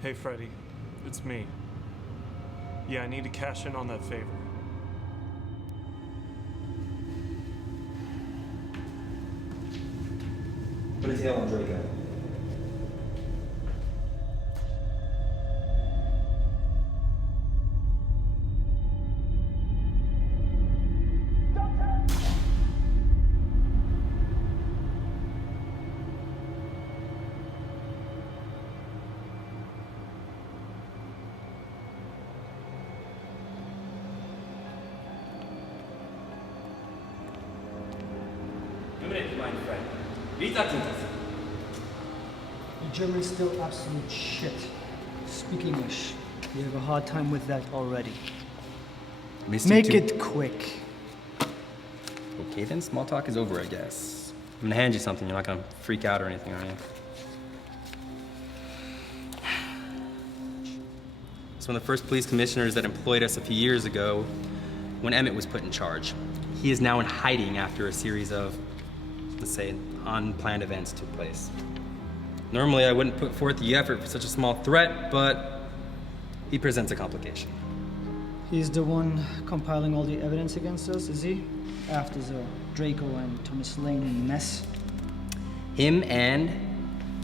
Hey, Freddy. It's me. Yeah, I need to cash in on that favor. Put a tail on Draco. Minute, mein Freund. Wie sagt ihr das? Your German's still absolute shit. Speak English. You have a hard time with that already. Make it quick. Okay, then small talk is over, I guess. I'm gonna hand you something. You're not gonna freak out or anything, are you? It's one of the first police commissioners that employed us a few years ago when Emmett was put in charge. He is now in hiding after a series of, let's say, unplanned events took place. Normally, I wouldn't put forth the effort for such a small threat, but he presents a complication. He's the one compiling all the evidence against us, is he? After the Draco and Thomas Lane mess? Him and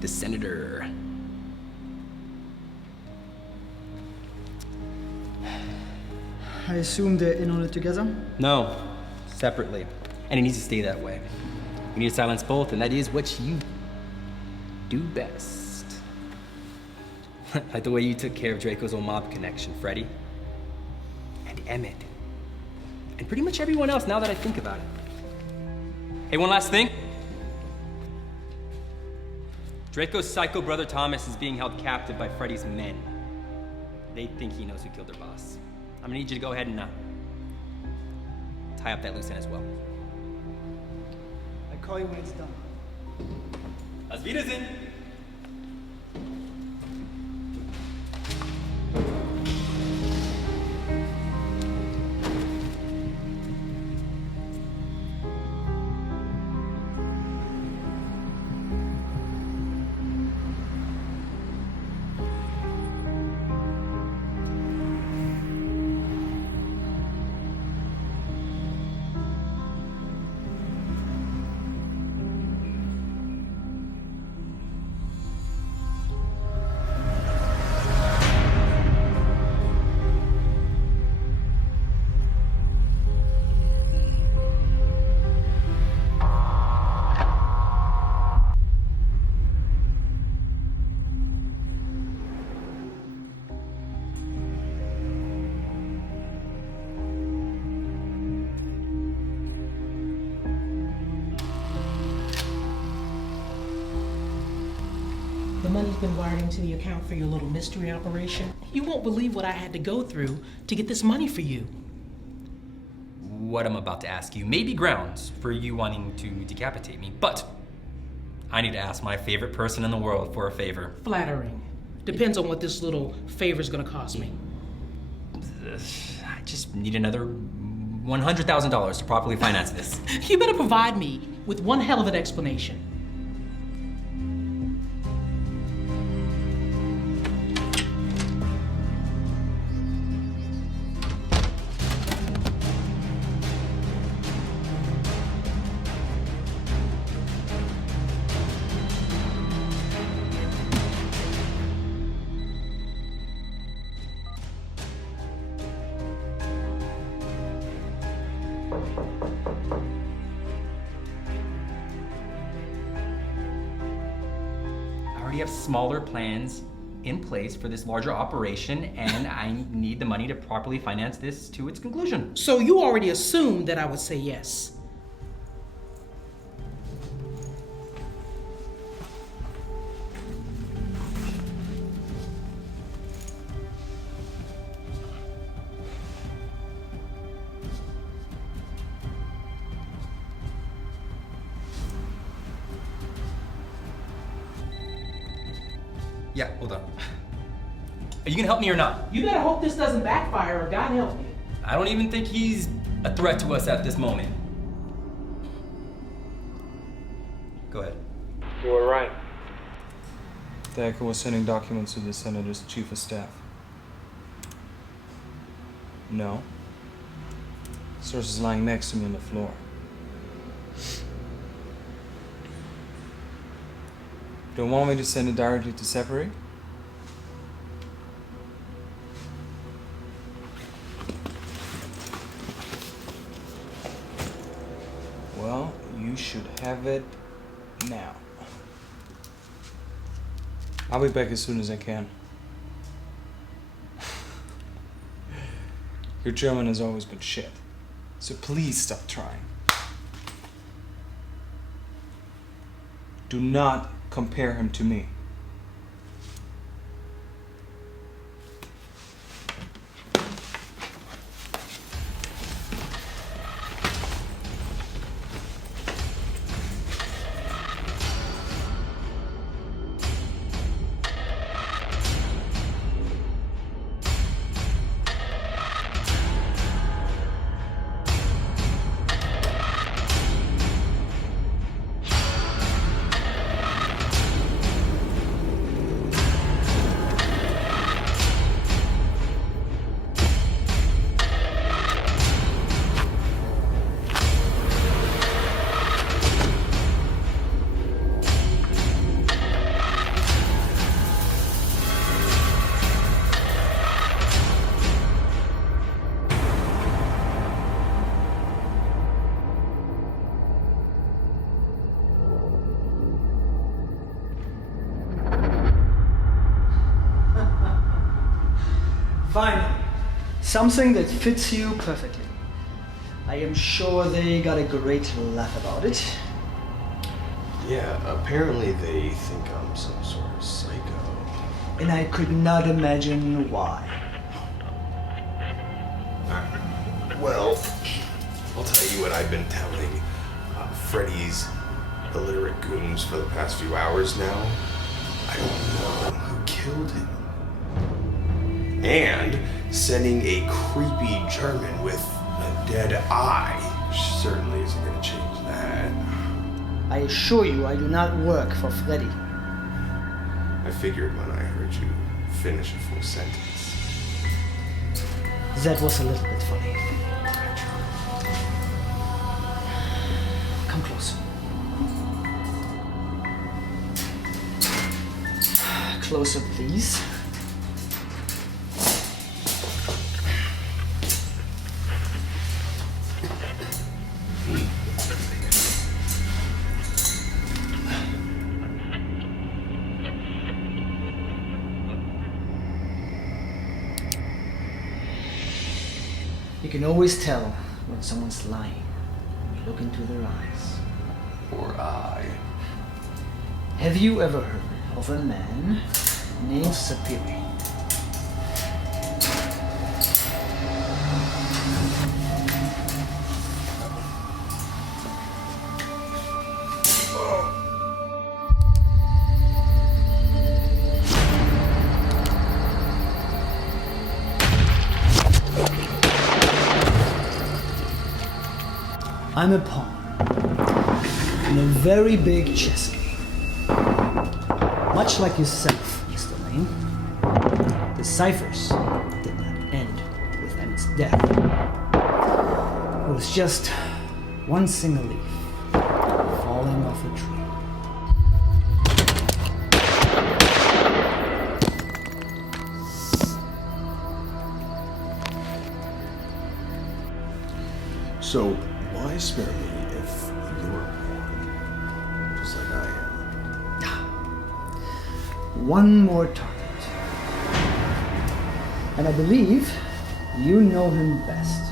the senator. I assume they're in on it together? No, separately. And it needs to stay that way. We need to silence both, and that is what you do best. Like the way you took care of Draco's old mob connection, Freddy. And Emmett. And pretty much everyone else now that I think about it. Hey, one last thing. Draco's psycho brother Thomas is being held captive by Freddy's men. They think he knows who killed their boss. I'm gonna need you to go ahead and tie up that loose end as well. I call you when it's done. Auf Wiedersehen! The money's been wired into the account for your little mystery operation. You won't believe what I had to go through to get this money for you. What I'm about to ask you may be grounds for you wanting to decapitate me, but I need to ask my favorite person in the world for a favor. Flattering. Depends on what this little favor's gonna cost me. I just need another $100,000 to properly finance this. You better provide me with one hell of an explanation. I have smaller plans in place for this larger operation, and I need the money to properly finance this to its conclusion. So you already assumed that I would say yes. Yeah, hold on. Are you gonna help me or not? You better hope this doesn't backfire, or God help you. I don't even think he's a threat to us at this moment. Go ahead. You were right. The Echo was sending documents to the Senator's Chief of Staff. No. Source is lying next to me on the floor. Don't want me to send it directly to Cyphers? Well, you should have it now. I'll be back as soon as I can. Your German has always been shit, so please stop trying. Do not compare him to me. Finally, something that fits you perfectly. I am sure they got a great laugh about it. Yeah, apparently they think I'm some sort of psycho. And I could not imagine why. Well, I'll tell you what I've been telling Freddy's illiterate goons for the past few hours now. I don't know who killed him. And sending a creepy German with a dead eye certainly isn't going to change that. I assure you I do not work for Freddy. I figured when I heard you finish a full sentence. That was a little bit funny. Come closer. Closer, please. You can always tell when someone's lying when you look into their eyes. Or eye. Have you ever heard of a man named Sapiri? I'm a pawn in a very big chess game. Much like yourself, Mr. Lane, the Cyphers did not end with Emmett's death. It was just one single leaf falling off a tree. So, why spare me if you're born just like I am? One more target. And I believe you know him best.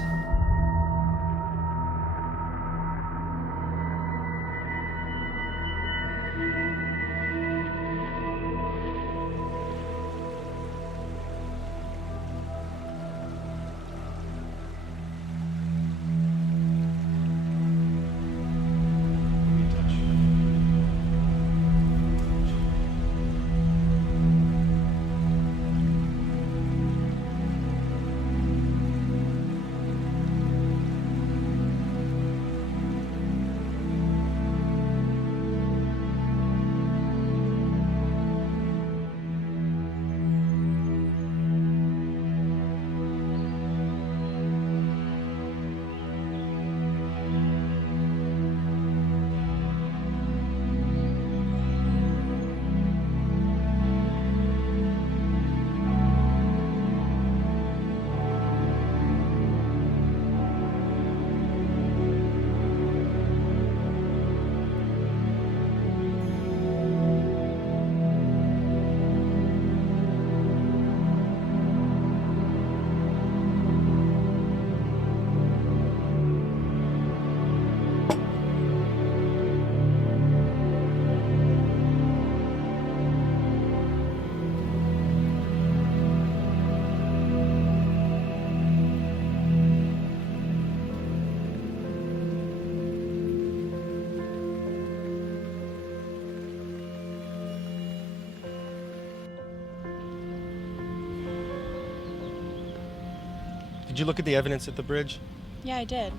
Did you look at the evidence at the bridge? Yeah, I did.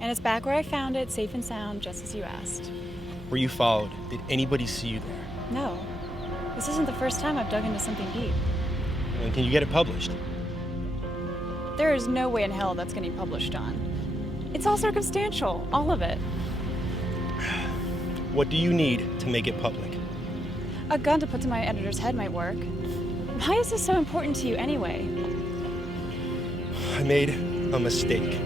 And it's back where I found it, safe and sound, just as you asked. Were you followed? Did anybody see you there? No. This isn't the first time I've dug into something deep. And can you get it published? There is no way in hell that's getting published on. It's all circumstantial, all of it. What do you need to make it public? A gun to put to my editor's head might work. Why is this so important to you anyway? I made a mistake.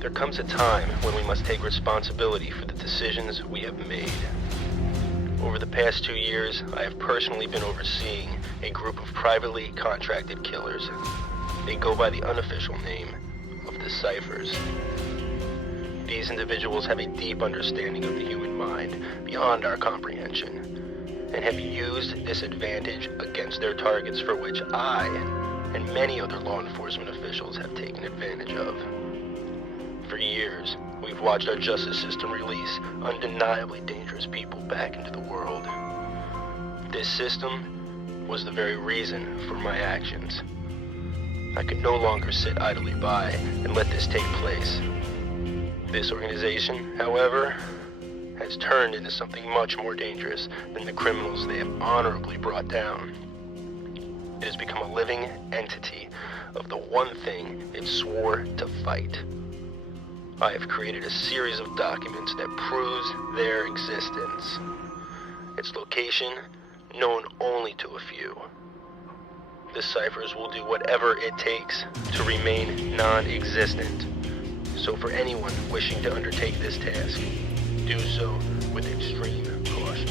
There comes a time when we must take responsibility for the decisions we have made. Over the past 2 years, I have personally been overseeing a group of privately contracted killers. They go by the unofficial name of the Cyphers. These individuals have a deep understanding of the human mind beyond our comprehension, and have used this advantage against their targets, for which I and many other law enforcement officials have taken advantage of. For years, we've watched our justice system release undeniably dangerous people back into the world. This system was the very reason for my actions. I could no longer sit idly by and let this take place. This organization, however, has turned into something much more dangerous than the criminals they have honorably brought down. It has become a living entity of the one thing it swore to fight. I have created a series of documents that proves their existence. Its location known only to a few. The Cyphers will do whatever it takes to remain non-existent. So for anyone wishing to undertake this task, do so with extreme caution.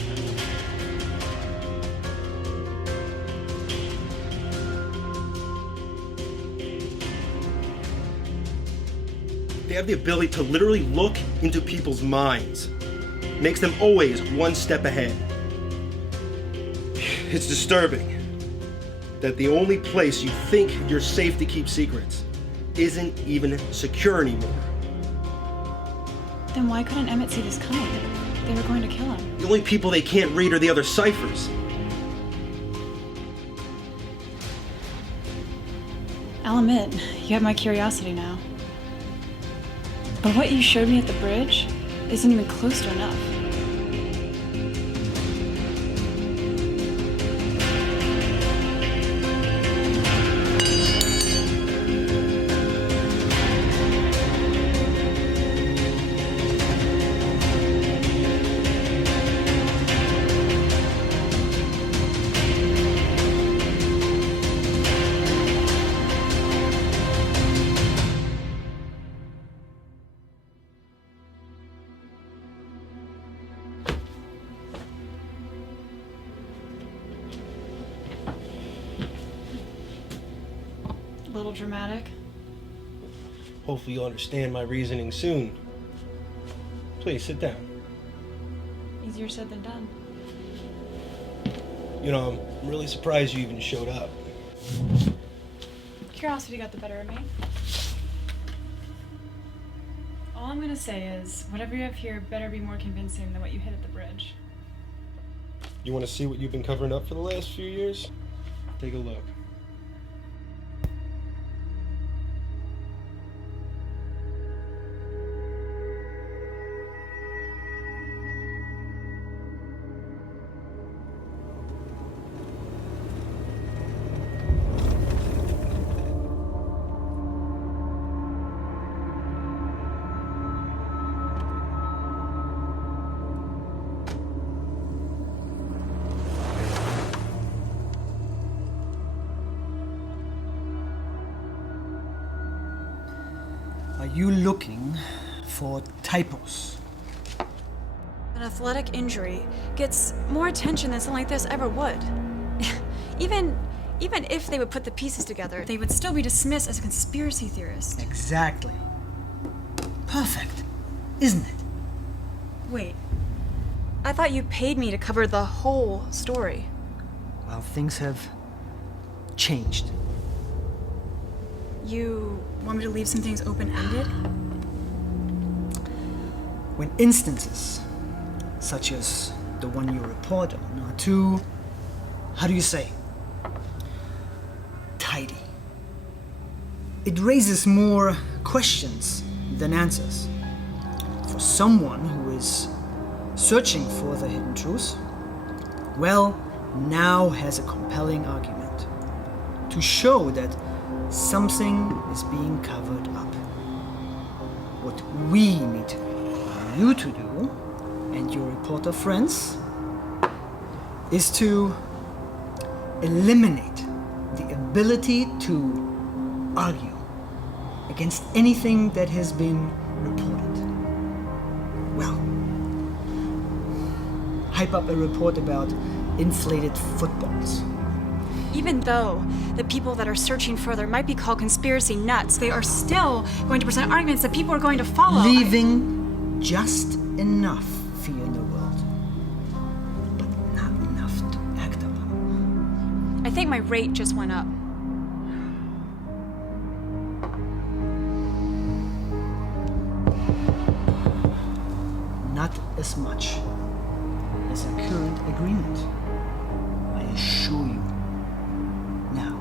They have the ability to literally look into people's minds. Makes them always one step ahead. It's disturbing that the only place you think you're safe to keep secrets isn't even secure anymore. Then why couldn't Emmett see this coming? They were going to kill him. The only people they can't read are the other Cyphers. I'll admit, you have my curiosity now. But what you showed me at the bridge isn't even close to enough. A little dramatic. Hopefully you'll understand my reasoning soon. Please, sit down. Easier said than done. You know, I'm really surprised you even showed up. Curiosity got the better of me. All I'm gonna say is, whatever you have here better be more convincing than what you hid at the bridge. You want to see what you've been covering up for the last few years? Take a look. Are you looking for typos? An athletic injury gets more attention than something like this ever would. Even if they would put the pieces together, they would still be dismissed as a conspiracy theorist. Exactly. Perfect, isn't it? Wait. I thought you paid me to cover the whole story. Well, things have changed. You want me to leave some things open-ended? When instances, such as the one you report on, are too, how do you say, tidy, it raises more questions than answers. For someone who is searching for the hidden truth, well, now has a compelling argument to show that something is being covered up. What we need you to do, and your reporter friends, is to eliminate the ability to argue against anything that has been reported. Well, hype up a report about inflated footballs. Even though the people that are searching further might be called conspiracy nuts, they are still going to present arguments that people are going to follow. Leaving just enough fear in the world, but not enough to act upon. I think my rate just went up. Not as much as our current agreement, I assure you. Now,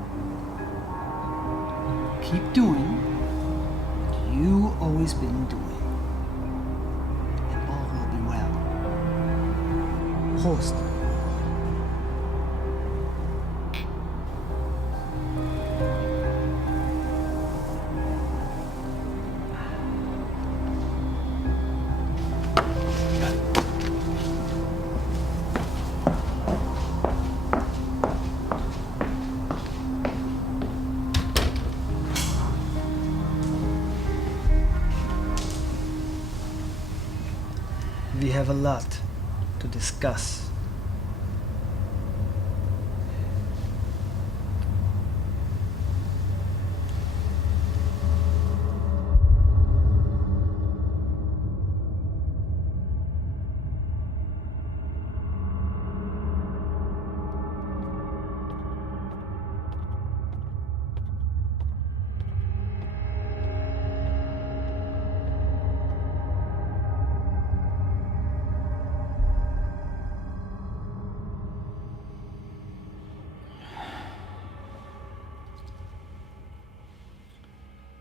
keep doing what you always been doing, and all will be well. Horst. We have a lot to discuss.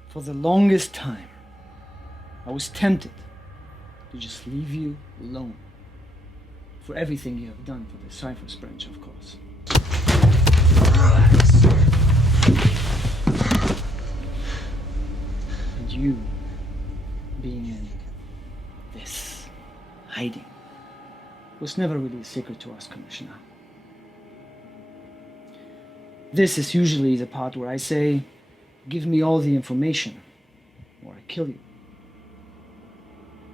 For the longest time, I was tempted to just leave you alone. For everything you have done for the Cyphers branch, of course. And you being in this hiding was never really a secret to us, Commissioner. This is usually the part where I say, give me all the information, or I kill you.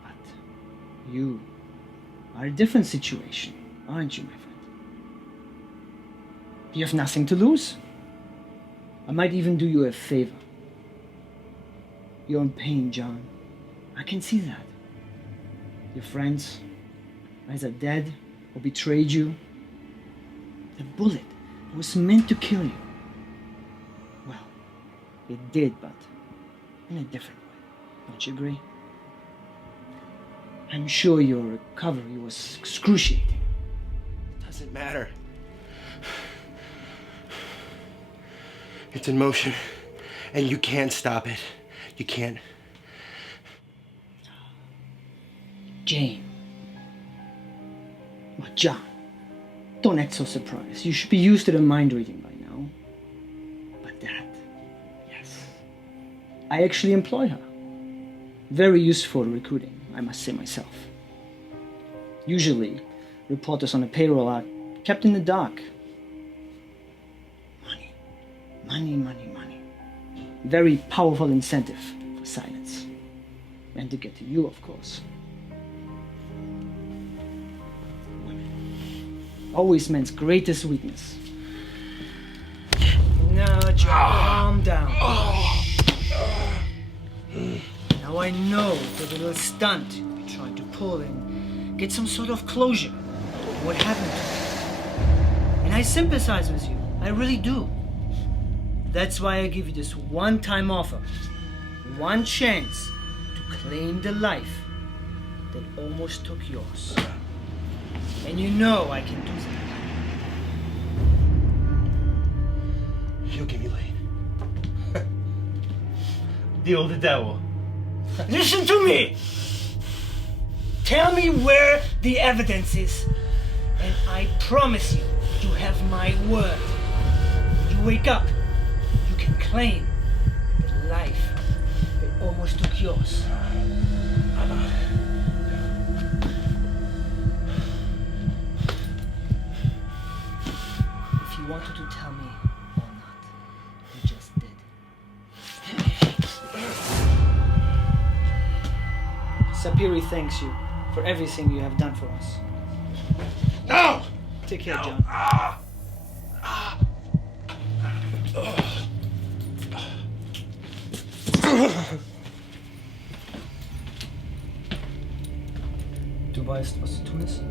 But you are a different situation, aren't you, my friend? You have nothing to lose. I might even do you a favor. You're in pain, John. I can see that. Your friends, either dead or betrayed you. The bullet was meant to kill you. It did, but in a different way. Don't you agree? I'm sure your recovery was excruciating. Doesn't matter. It's in motion, and you can't stop it. You can't. Jane. Well, John, don't act so surprised. You should be used to the mind reading by now. But that, yes. I actually employ her. Very useful recruiting, I must say myself. Usually, reporters on the payroll are kept in the dark. Money, money, money, money. Very powerful incentive for silence. And to get to you, of course. Women. Always men's greatest weakness. Now, John, calm down. Now I know the little stunt you're trying to pull and get some sort of closure on what happened to you. And I sympathize with you. I really do. That's why I give you this one-time offer. one chance to claim the life that almost took yours. And you know I can do that. You'll give me Lane. Deal with the devil. Listen to me! Tell me where the evidence is, and I promise you, you have my word. You wake up, you can claim the life that almost took yours. If you wanted to tell me or not, you just did. Sapiri thanks you for everything you have done for us. No! Take care, John. Du weißt, was zu tun ist?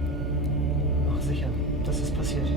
Ach sicher, das ist passiert.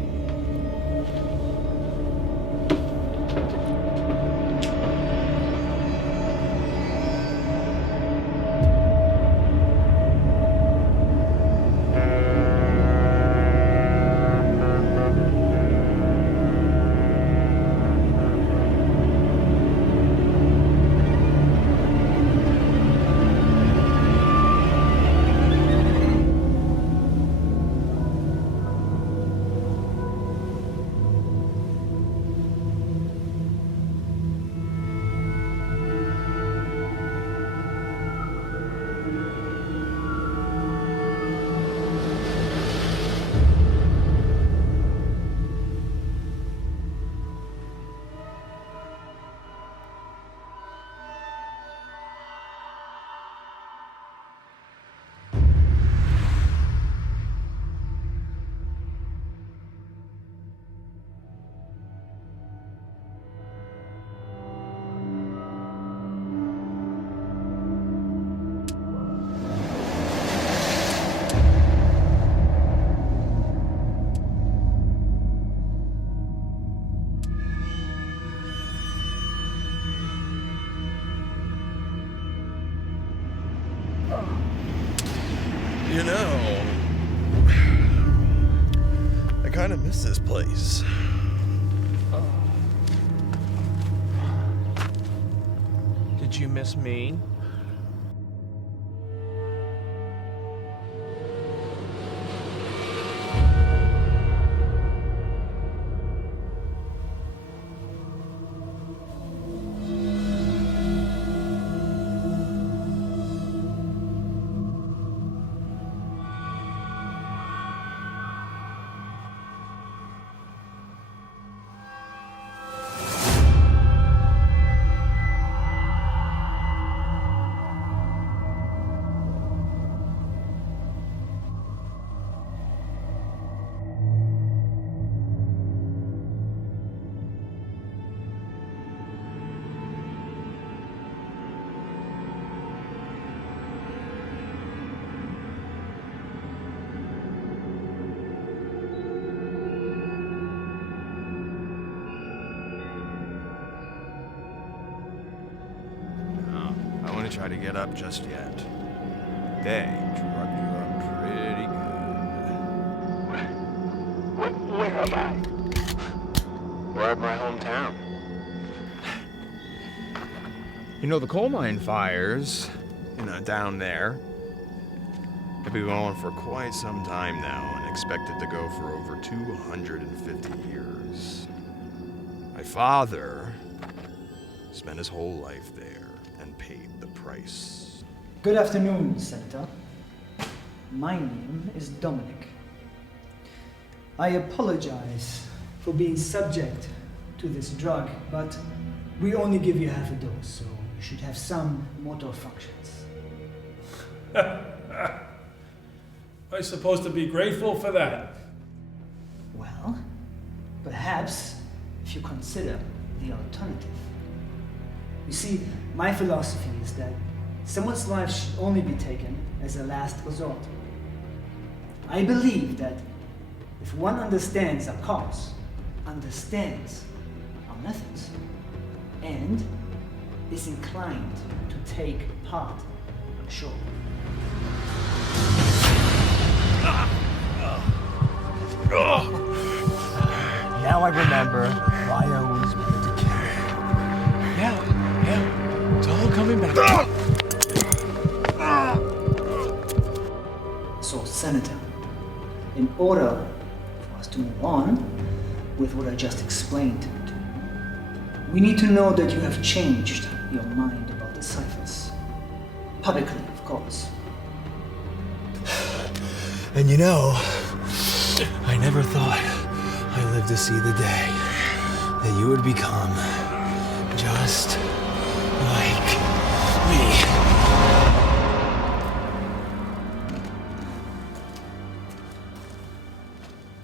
You know, I kind of miss this place. Did you miss me? I wouldn't try to get up just yet. They drugged you up pretty good. Where am I? We're at my hometown. You know, the coal mine fires, down there, have been going for quite some time now and expected to go for over 250 years. My father spent his whole life there and paid the price. Good afternoon, Senator. My name is Dominic. I apologize for being subject to this drug, but we only give you half a dose, so you should have some motor functions. Am I supposed to be grateful for that? Well, perhaps if you consider the alternative. You see, my philosophy is that someone's life should only be taken as a last resort. I believe that if one understands our cause, understands our methods, and disinclined to take part, I'm sure. Now I remember why I always wanted to kill you. Yeah, it's all coming back. So, Senator, in order for us to move on with what I just explained to you, we need to know that you have changed your mind about the Cyphers. Publicly, of course. And you know, I never thought I'd live to see the day that you would become just like me.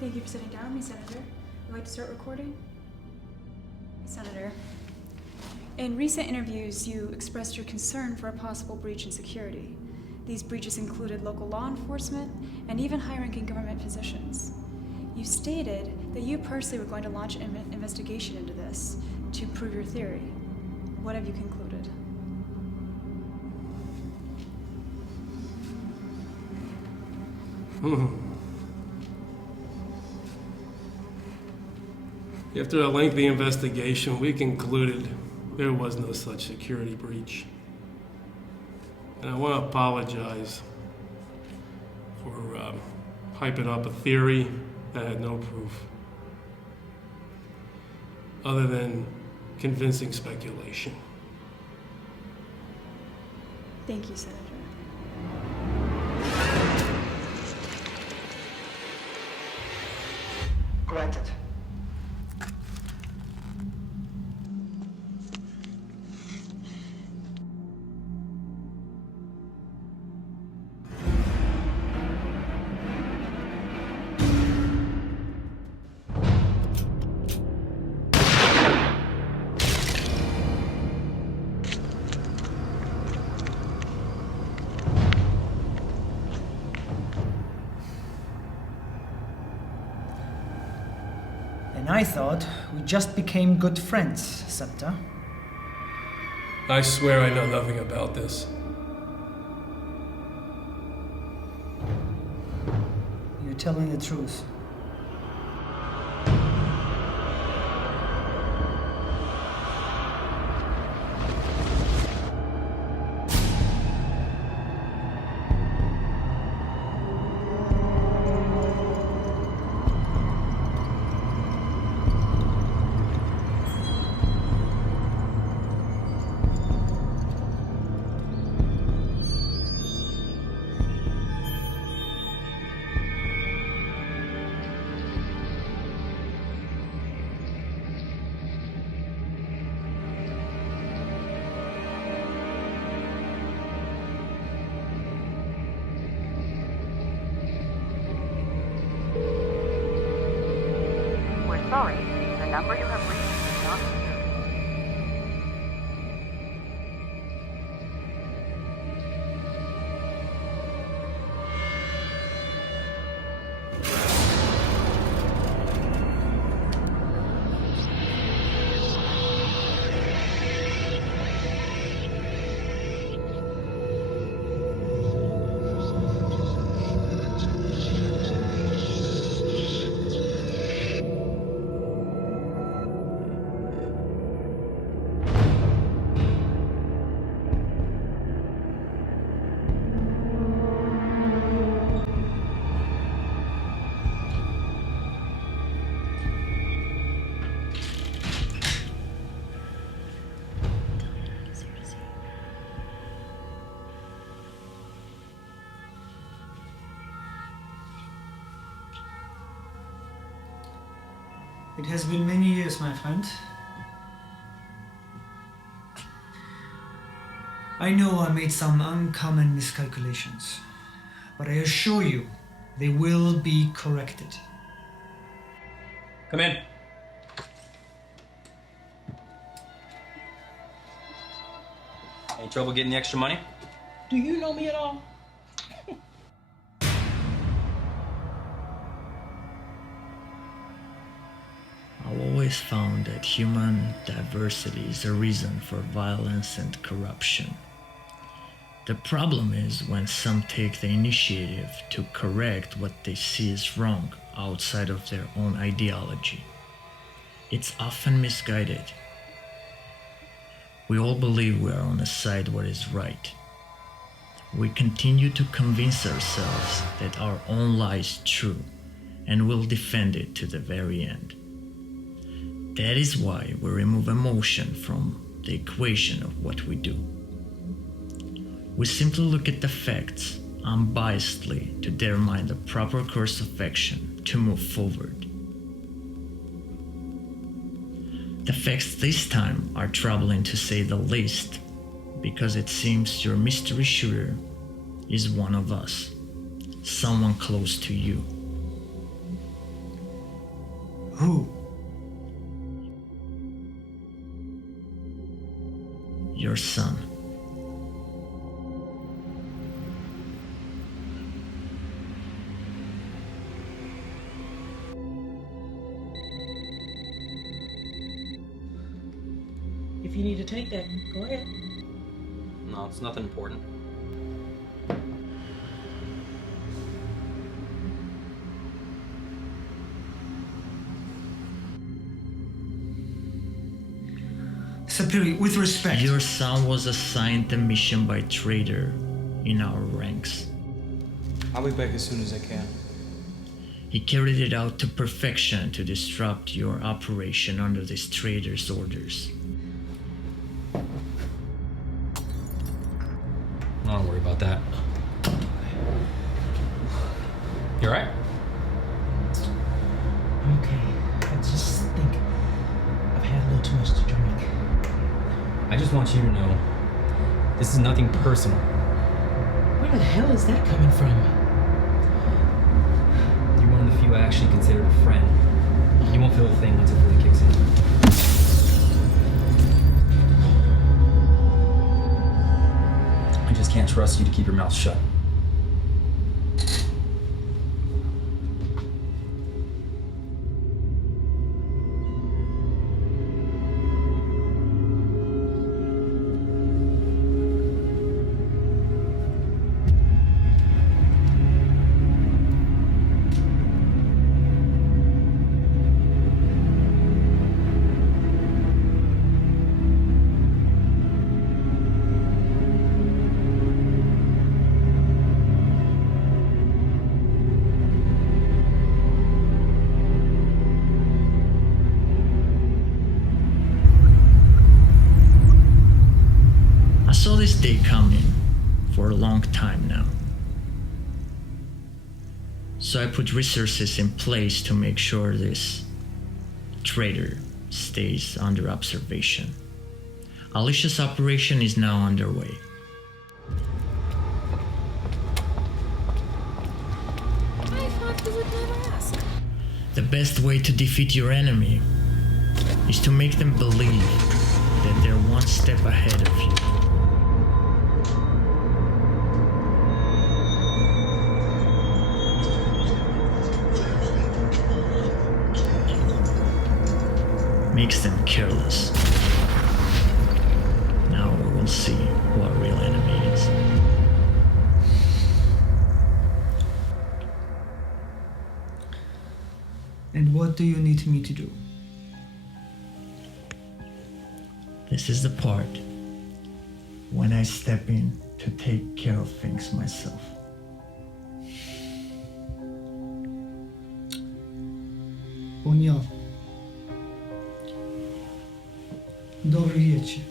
Thank you for sitting down with me, Senator. Would you like to start recording? Senator, in recent interviews, you expressed your concern for a possible breach in security. These breaches included local law enforcement and even high-ranking government positions. You stated that you personally were going to launch an investigation into this to prove your theory. What have you concluded? After a lengthy investigation, we concluded there was no such security breach. And I want to apologize for hyping up a theory that had no proof, other than convincing speculation. Thank you, Senator. Granted. And I thought we just became good friends, Senator. I swear I know nothing about this. You're telling the truth. Sorry, the number you have reached is not It has been many years, my friend. I know I made some uncommon miscalculations, but I assure you, they will be corrected. Come in. Any trouble getting the extra money? Do you know me at all? I'll always always found that human diversity is a reason for violence and corruption. The problem is when some take the initiative to correct what they see is wrong outside of their own ideology. It's often misguided. We all believe we are on the side what is right. We continue to convince ourselves that our own lie is true and will defend it to the very end. That is why we remove emotion from the equation of what we do. We simply look at the facts unbiasedly to determine the proper course of action to move forward. The facts this time are troubling to say the least, because it seems your mystery shooter is one of us, someone close to you. Who? Your son. If you need to take that, go ahead. No, it's nothing important. Superior, with respect. Your son was assigned the mission by traitor in our ranks. I'll be back as soon as I can. He carried it out to perfection to disrupt your operation under this traitor's orders. Don't worry about that. You alright? Okay, I just think I've had a little too much to drink. I just want you to know, this is nothing personal. Where the hell is that coming from? You're one of the few I actually consider a friend. You won't feel a thing once it fully kicks in. I just can't trust you to keep your mouth shut. I saw this day coming for a long time now. So I put resources in place to make sure this traitor stays under observation. Alicia's operation is now underway. I thought you would never ask. The best way to defeat your enemy is to make them believe that they're one step ahead of you. Makes them careless. Now we will see who our real enemy is. And what do you need me to do? This is the part when I step in to take care of things myself. Понял. Добрый вечер.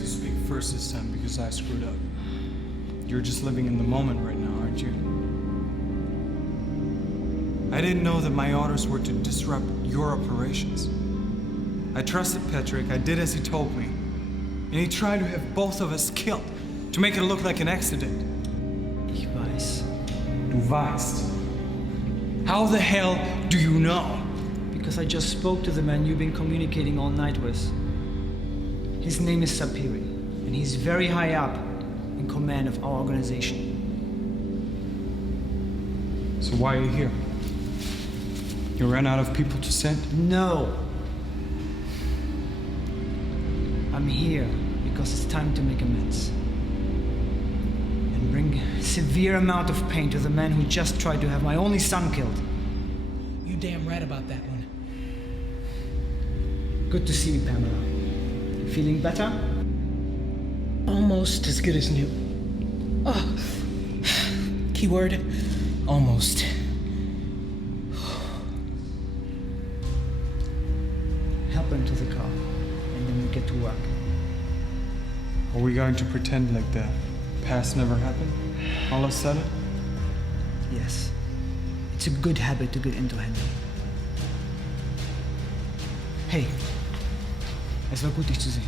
to speak first this time because I screwed up. You're just living in the moment right now, aren't you? I didn't know that my orders were to disrupt your operations. I trusted Patrick, I did as he told me. And he tried to have both of us killed, to make it look like an accident. Ich weiß. Du weißt. How the hell do you know? Because I just spoke to the man you've been communicating all night with. His name is Sapiri, and he's very high up in command of our organization. So why are you here? You ran out of people to send? No. I'm here because it's time to make amends. And bring severe amount of pain to the man who just tried to have my only son killed. You damn right about that one. Good to see you, Pamela. Feeling better? Almost as good as new. Oh. Keyword, almost. Help him to the car, and then we get to work. Are we going to pretend like the past never happened? All of a sudden? Yes. It's a good habit to get into, Henry. Hey, es war gut, dich zu sehen.